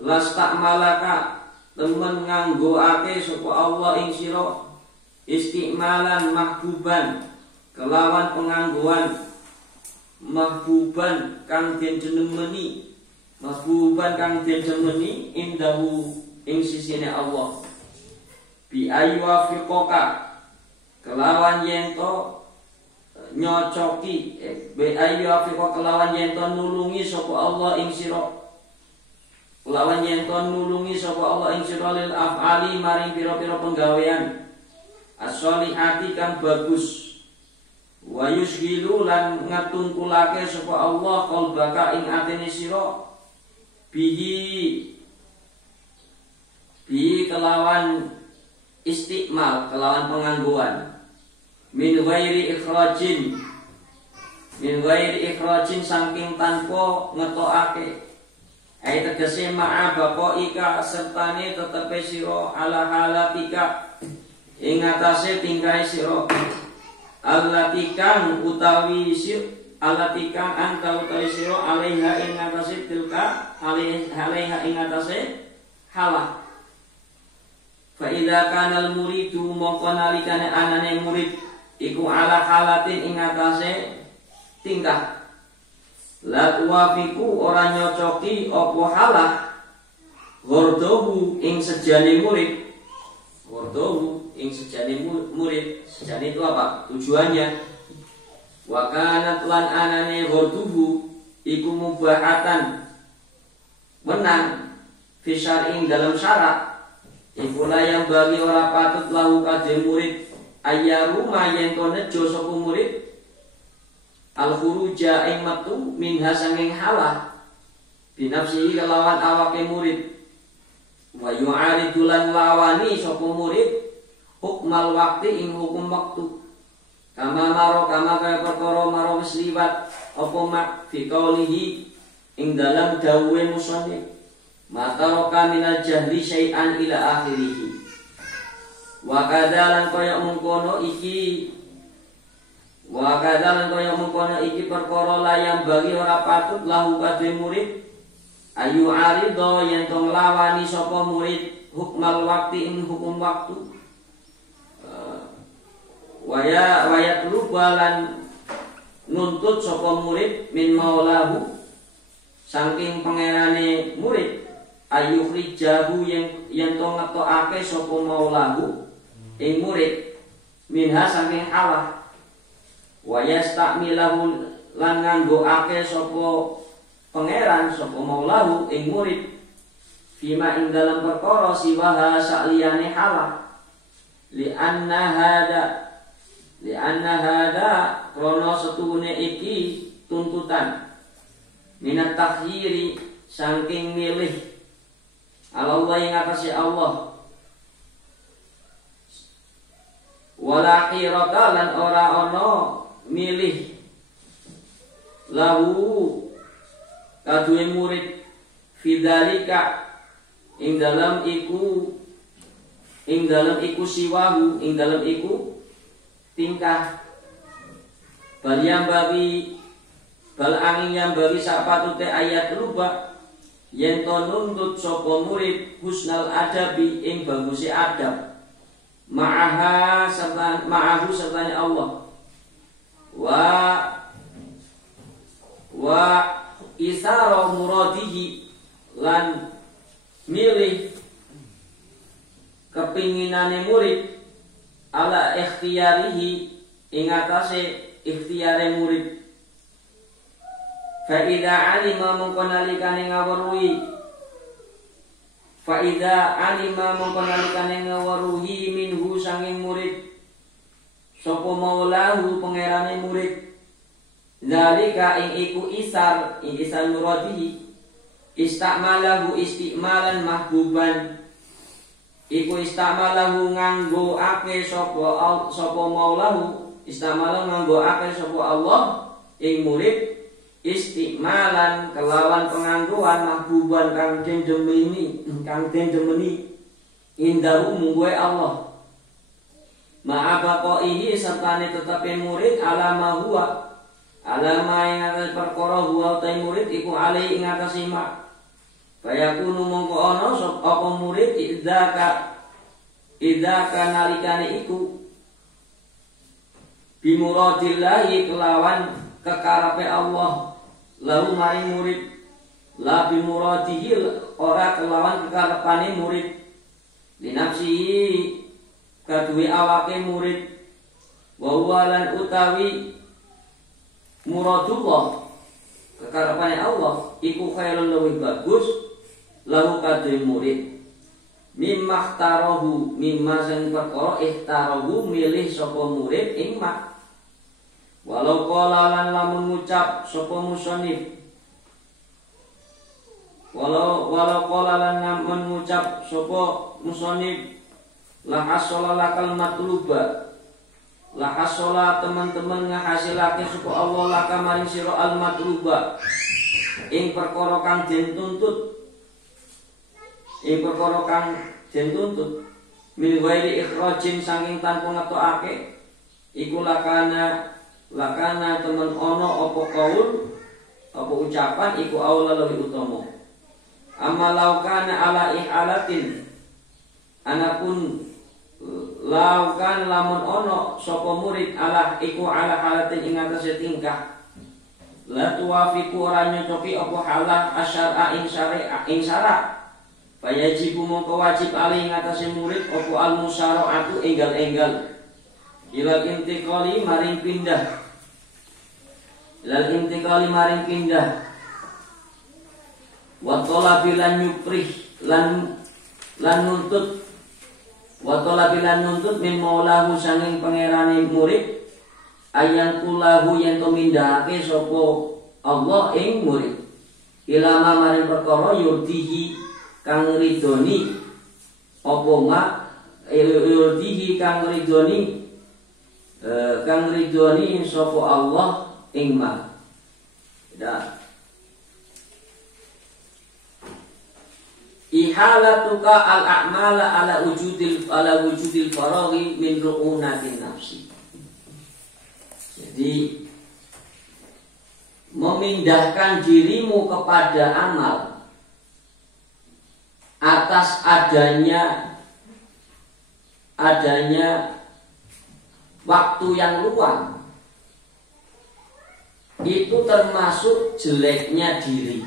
lastakmalaka temen nganggoake sapa Allah ing sira istimalan mahbuban kelawan penganggoan mahbuban kang den jenengeni indahu ing sisine Allah bi aywafiqoka kelawan yento nyocoki bi aywafiqoka kelawan yento nulungi sapa Allah ing sira kelawan yento nulungi sapa Allah ing sira lil af'ali maring pira-pira penggawean as-solihati kang bagus wa yusghilu lan ngatungkulake sapa Allah qalbaka ing atine sira bihi kelawan istiqmal kelawan pengangguan min ghairi ikhrajin saking tanpa ngetokake ai tegese ma'a baqaika sertane tetepe sira ala halatika ing atase tingkahe sira allatikang utawi anta utawi sira alaiha ing atase tilka alaiha ing atase halah. Fa idza kana al muridu mongko nalikane anane murid iku ala halatin ing atase tingkah la wafiku ora nyocoki apa halah ghordohu ing sejane murid. Ghordohu ing sejane murid. Sejane itu apa? Tujuannya. Wa kanat lan anane ghorduhu iku mubahatan menang fi syar'in dalam syarat. Iku yang bagi ora patut lahu kadhe murid ayyaruma yen to nejo sapa murid al khuruja ing metu minha sanging halah binafsihi kelawan awake murid wa yu'aridu lan lawani sapa murid hukmal waktu ing hukum waktu kama kaya perkara maro wis liwat apa mak fi qaulihi ing dalam dawuhe musannif mataroka minal jahli syai'an ila akhirih wa kadalan kaya mengkono iki perkara layang bagi ora patut lahu kadhe murid ayu arido yen to nglawani sapa murid hukmal waktu ing hukum waktu waya lubalan nuntut sapa murid min maulahu saking pangerane murid ayu rijahu yang to ngetokake sapa maulahu ing murid minha saking halah wa yastakmilahu lan nganggoake sapa pangeran sapa maulahu ing murid fima ing dalam perkara siwaha saliyane halah li anna hada krana setune iki tuntutan minat takhyiri saking milih Allah yang atasi Allah wala khirata lan ora ana milih lahu kaduwe murid fidzalika ing dalam iku siwahu ing dalam iku tingkah bal angin yang bagi sapatute ayat rubah yen to nuntut sapa murid husnal adabi ing baguse adab ma'ahu sertane Allah wa isara muradihi lan milih kepinginane murid ala ikhtiyarihi ing atase ikhtiyare murid. Fa'idha alima mengkonalikane ngawaruhi minhu sanging murid sapa maulahu pangerane murid zalika ing iku isar muradihi Istakmalahu istimalan mahbuban. Iku istakmalahu nganggo ake sapa maulahu. Istakmalahu nganggo ake sapa Allah ing murid istimalan kelawan pengangguan mahbuban kang den demeni indahu mungguhe Allah. Ma'abaqo ini sertane tetapi murid alama huwa alama ing atas perkara huwa ta murid iku ali ing atas ima. Kaya kuno mongko ana apa murid idza nalikane iku bimuradillahi kelawan kekarepe Allah lalu maring murid la bimuradihi ora kelawan kekarepane murid linafsihi kaduwe awake murid wa walan utawi muradullah kekarepane Allah iku khairul luwih bagus lahu kaduwe murid mimma ikhtarahu mimma sing perkara ikhtarahu milih sapa murid ing mak walau qala lan lamun ngucap sapa musannif walau qala lan lamun ngucap sapa musannif la hasala lakal matluba la hasala teman-teman ngahasilake sapa Allah laka maring sira al matluba ing perkara kang den tuntut min ghairi ikhrajin saking tanpa ngetokake iku lakana temen ono apa kaul apa ucapan iku aula lebih utama amma laukana ala ihalatin anapun laukan lamun ono sapa murid ala iku ala halatin ing atase tingkah la tuwafiqu ora nyocoki apa halah asyara ing syara fayajibu mongko wajib ali ing atase murid apa al musyara'atu enggal-enggal ilal intiqali maring pindah wa talabi lan yukrih lan nuntut wa talabi lan nuntut min maulahu sanging pangerane murid ayan kulahu yen to mindahake sapa Allah ing murid ilama maring perkara yurdihi kang ridoni apa mak yurdihi kang ridoni sapa Allah ing ma ihalatuka al a'mala ala wujudil faraghi min ru'unatin nafsi. Jadi memindahkan dirimu kepada amal atas adanya waktu yang luang itu termasuk jeleknya diri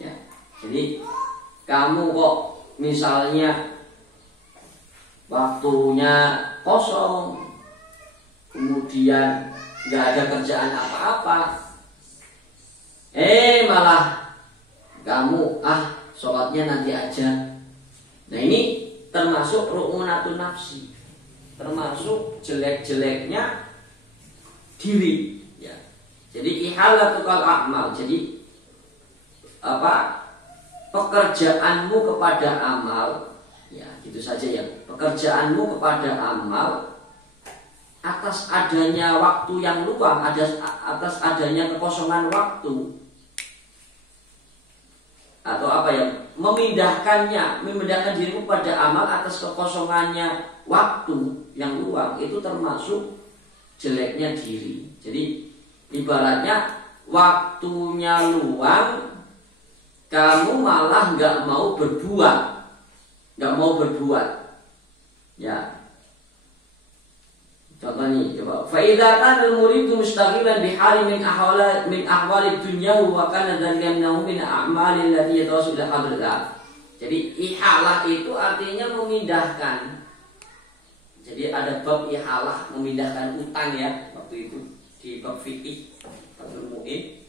ya. Jadi kamu kok misalnya waktunya kosong kemudian gak ada kerjaan apa-apa malah kamu sholatnya nanti aja. Nah ini termasuk ru'unatun nafsi, termasuk jelek-jeleknya diri ya. Jadi ihalatukal a'mal, jadi pekerjaanmu kepada amal ya, gitu saja ya. Pekerjaanmu kepada amal atas adanya waktu yang luang, atas adanya kekosongan waktu, atau memindahkan dirimu pada amal atas kekosongannya waktu yang luang, itu termasuk jeleknya diri. Jadi ibaratnya waktunya luang, kamu malah nggak mau berbuat ya. Contohnya coba fa idza kana al-muridu mustaghilan bi halin min ahwali dunya wa kana dzalika min a'mali allati yatawassul hadratha. Jadi ihalah itu artinya memindahkan. Jadi ada bab ihalah, memindahkan utang ya, waktu itu di bab fikih Fathul Mu'in.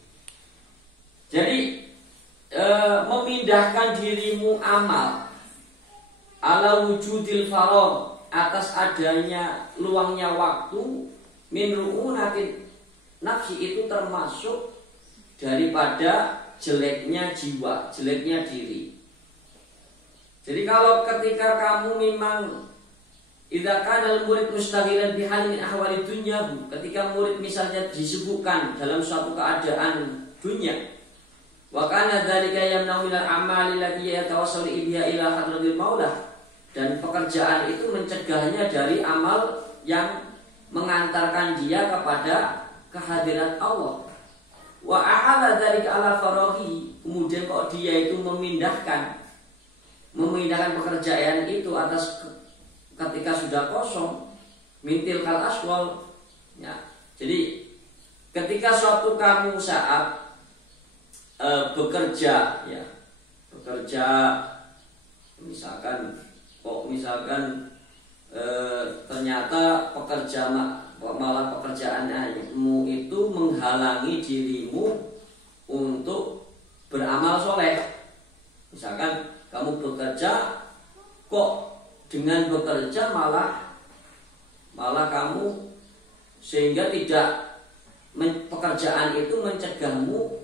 Jadi memindahkan dirimu amal ala wujudil faragh, atas adanya luangnya waktu, min ru'unatin nafsi, itu termasuk daripada jeleknya jiwa, jeleknya diri. Jadi kalau ketika kamu memang idza kana al-murid mustaghilan bi halin ahwali dunyahu, ketika murid misalnya disibukkan dalam suatu keadaan dunia, wa kana dzalika yamna'u min al-a'mali allati yatawassalu biha ila hadratil maulah, dan pekerjaan itu mencegahnya dari amal yang mengantarkan dia kepada kehadiran Allah. Wa ahala dzalika ala faraghi, kemudian kok dia itu memindahkan pekerjaan itu atas ketika sudah kosong, mintil kal aswal. Ya, jadi ketika suatu kamu saat bekerja, ya, bekerja misalkan ternyata malah pekerjaanmu itu menghalangi dirimu untuk beramal soleh. Misalkan kamu bekerja, kok dengan bekerja malah kamu sehingga tidak pekerjaan itu mencegahmu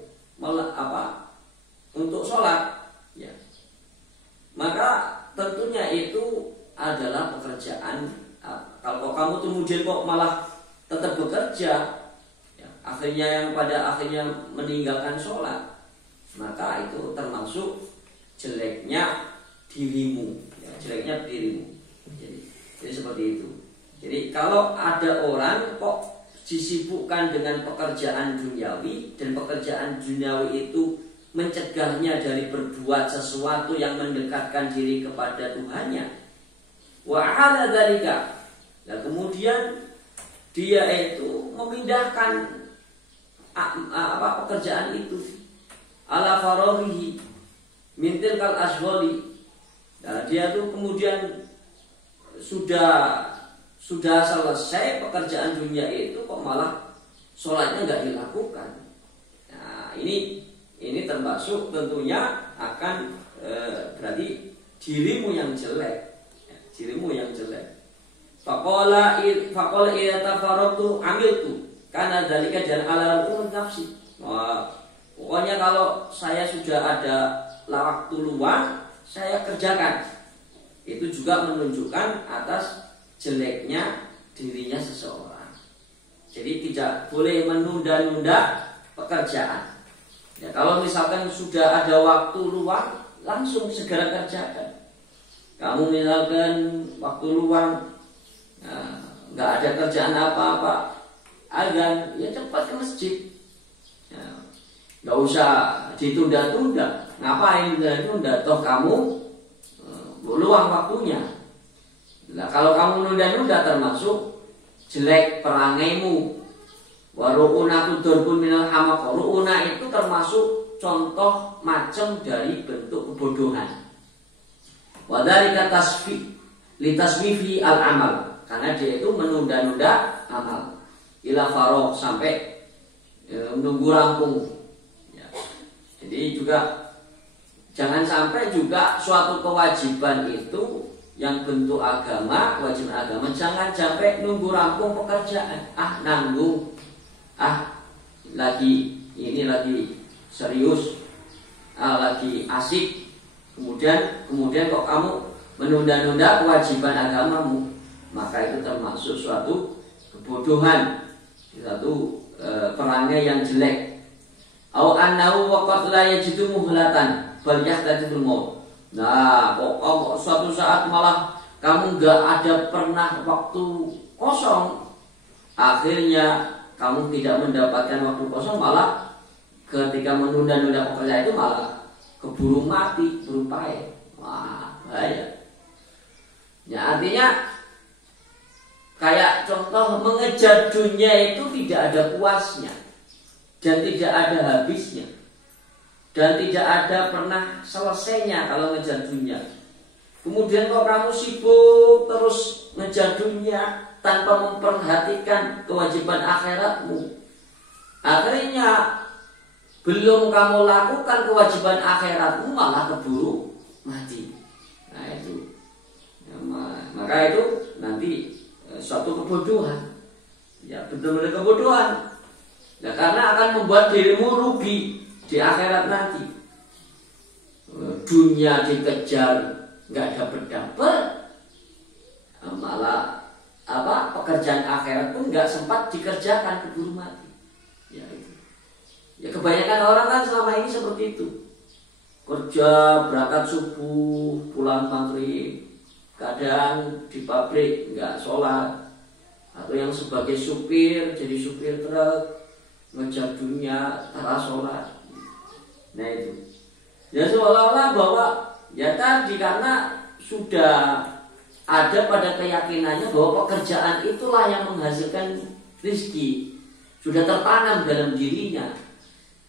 untuk sholat, ya. Maka tentunya itu adalah pekerjaan. Kalau kamu kemudian kok malah tetap bekerja, ya, pada akhirnya meninggalkan sholat, maka itu termasuk jeleknya dirimu, ya, jeleknya dirimu. Jadi seperti itu. Jadi kalau ada orang kok disibukkan dengan pekerjaan duniawi, dan pekerjaan duniawi itu mencegahnya dari berbuat sesuatu yang mendekatkan diri kepada Tuhannya, wa ala dzalika, dan kemudian dia itu memindahkan pekerjaan itu ala faraghihi min tilkal asghali. Nah, dia tuh kemudian sudah selesai pekerjaan dunia itu, kok malah sholatnya nggak dilakukan. Nah, ini termasuk tentunya akan berarti dirimu yang jelek, ya, dirimu yang jelek. Faqala idza tafarraqtu amiltu karena dzalika dan ala nafsi. Wah, pokoknya kalau saya sudah ada waktu luang, saya kerjakan. Itu juga menunjukkan atas jeleknya dirinya seseorang. Jadi tidak boleh menunda-nunda pekerjaan. Ya, kalau misalkan sudah ada waktu luang, langsung segera kerjakan. Kamu misalkan waktu luang, nggak ada kerjaan apa-apa, azan, ya cepat ke masjid. Ya, nggak usah ditunda-tunda. Ngapain ditunda-tunda? Toh kamu luang waktunya. Nah, kalau kamu nunda-nunda termasuk jelek perangaimu. Wa ru'unatu durbun minal hamaq. Ru'una itu termasuk contoh macam dari bentuk kebodohan. Wa dzalika litaswifi al-amal, karena dia itu menunda-nunda amal. Ila faragh, sampai menunggu rampung. Ya. Jadi juga jangan sampai juga suatu kewajiban itu yang bentuk agama, kewajiban agama, jangan sampai nunggu rampung pekerjaan. Nanggung, lagi serius, lagi asik, kemudian kok kamu menunda-nunda kewajiban agamamu, maka itu termasuk suatu kebodohan, suatu perangai yang jelek. Au annahu waqad la yajidu muhlatan bal yahtadul maut. Nah, kok suatu saat malah kamu nggak ada pernah waktu kosong, akhirnya kamu tidak mendapatkan waktu kosong, malah ketika menunda-nunda pekerjaan itu malah keburu mati, berupaya. Wah, bahaya. Ya, artinya kayak contoh mengejar dunia itu tidak ada puasnya dan tidak ada habisnya. Dan tidak ada pernah selesainya kalau ngejar dunia. Kemudian kok kamu sibuk terus ngejar dunia tanpa memperhatikan kewajiban akhiratmu. Akhirnya belum kamu lakukan kewajiban akhiratmu, malah keburu mati. Nah itu, maka itu nanti suatu kebodohan. Ya, betul-betul kebodohan. Ya, karena akan membuat dirimu rugi. di akhirat nanti. Dunia dikejar nggak dapat, malah pekerjaan akhirat pun nggak sempat dikerjakan, keburu mati. Ya itu. Ya kebanyakan orang kan selama ini seperti itu. Kerja berangkat subuh, pulang maghrib, kadang di pabrik nggak sholat, atau yang sebagai supir jadi supir truk, ngejar dunia, tara sholat. Nah itu. Ya seolah-olah bahwa ya tadi karena sudah ada pada keyakinannya bahwa pekerjaan itulah yang menghasilkan rezeki, sudah tertanam dalam dirinya.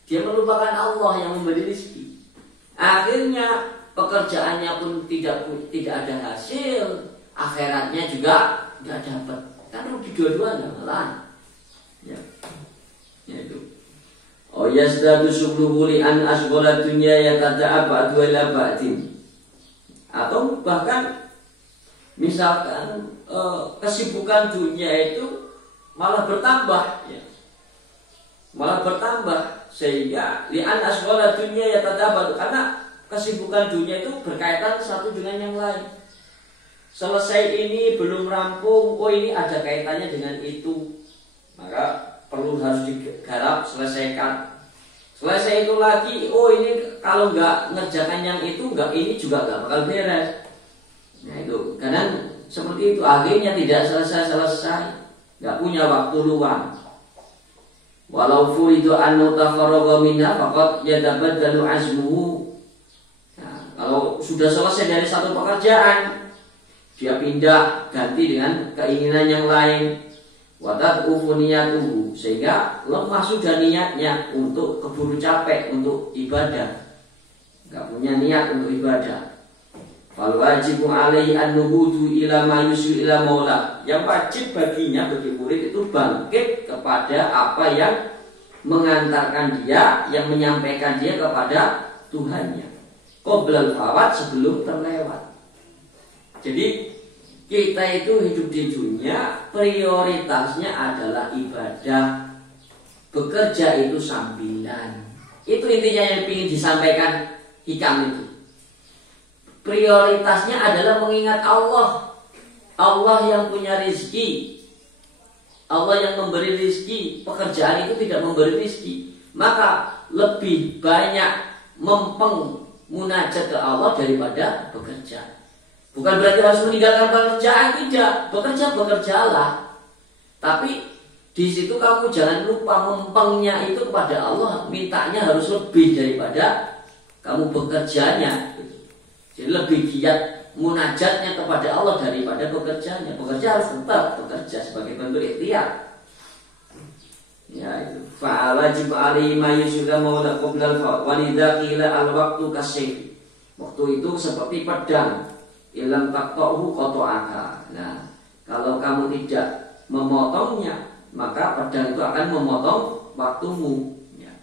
Dia melupakan Allah yang memberi rezeki. Akhirnya pekerjaannya pun tidak ada hasil, akhiratnya juga nggak dapat. Kan rugi dua-duanya malah. Ya itu. Oh yasdadu syukruhu li an asghola dunya yatada'abadu ila ba'din. Atau bahkan misalkan kesibukan dunia itu malah bertambah ya. Malah bertambah sehingga li an asghola dunya yatada'abadu, karena kesibukan dunia itu berkaitan satu dengan yang lain. Selesai ini belum rampung, oh ini ada kaitannya dengan itu, maka perlu harus digarap, selesaikan. Selesai itu lagi, oh ini kalau nggak ngerjakan yang itu, nggak ini juga nggak bakal beres. Nah itu kadang seperti itu, akhirnya tidak selesai, nggak punya waktu luang. Walau furidu an mutafarraga minha faqad yatabaddalu azmuhu. Nah, kalau sudah selesai dari satu pekerjaan, dia pindah ganti dengan keinginan yang lain. Watat ufuniyatuhu, sehingga lemah sudah niatnya untuk keburu capek untuk ibadah, nggak punya niat untuk ibadah. Fal wajibu alaihi an-nuhudu ila ma yusil ila maula. Yang wajib baginya, bagi murid itu bangkit kepada apa yang mengantarkan dia, yang menyampaikan dia kepada Tuhannya. Qoblal fawat, sebelum terlewat. Jadi kita itu hidup di dunia, prioritasnya adalah ibadah. Bekerja itu sambilan. Itu intinya yang ingin disampaikan hikam itu. Prioritasnya adalah mengingat Allah. Allah yang punya rezeki, Allah yang memberi rezeki. Pekerjaan itu tidak memberi rezeki, maka lebih banyak mempeng munajat ke Allah daripada bekerja. Bukan berarti harus meninggalkan pekerjaan, tidak. Bekerjalah. Tapi di situ kamu jangan lupa mempengnya itu kepada Allah. Mintanya harus lebih daripada kamu bekerjanya. Jadi lebih giat munajatnya kepada Allah daripada bekerjanya. Bekerja harus tetap bekerja sebagai bentuk ikhtiar. Ya itu. Fa'alajib alaihi ma yusyuka mawla qoblal fa'at. Walidha qila al-waqtu kasyif. Waktu itu seperti pedang. Ilam taqta'uhu qata'aka. Nah, kalau kamu tidak memotongnya, maka pedang itu akan memotong waktumu. Ya.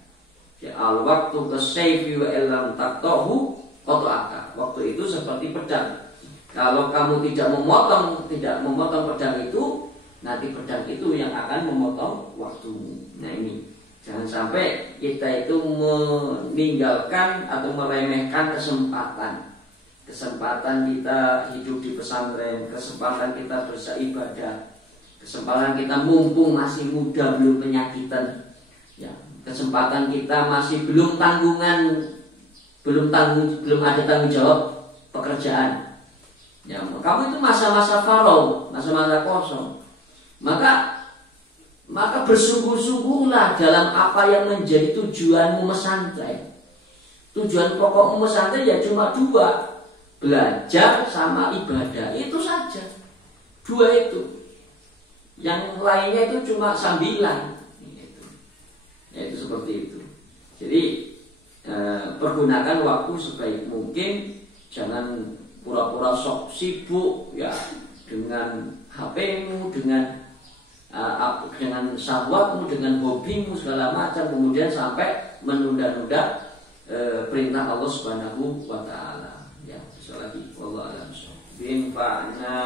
Al-waqtu kasayfi wa ilam taqta'uhu qata'aka. Waktu itu seperti pedang. Kalau kamu tidak memotong pedang itu, nanti pedang itu yang akan memotong waktumu. Nah ini, jangan sampai kita itu meninggalkan atau meremehkan kesempatan kita hidup di pesantren, kesempatan kita beribadah, kesempatan kita mumpung masih muda belum penyakitan, ya, kesempatan kita masih belum ada tanggung jawab pekerjaan. Ya, kamu itu masa-masa faragh, masa-masa kosong. Maka bersungguh-sungguhlah dalam apa yang menjadi tujuanmu mesantren. Tujuan pokokmu mesantren ya cuma dua. Belajar sama ibadah, itu saja. Dua itu. Yang lainnya itu cuma sambilan. Ya, itu seperti itu. Jadi pergunakan waktu sebaik mungkin. Jangan pura-pura sok sibuk ya dengan HP-mu, dengan syahwatmu, dengan hobimu segala macam, kemudian sampai menunda-nunda perintah Allah Subhanahu wa taala. Lagi, wallahu a'lam. Binfa'na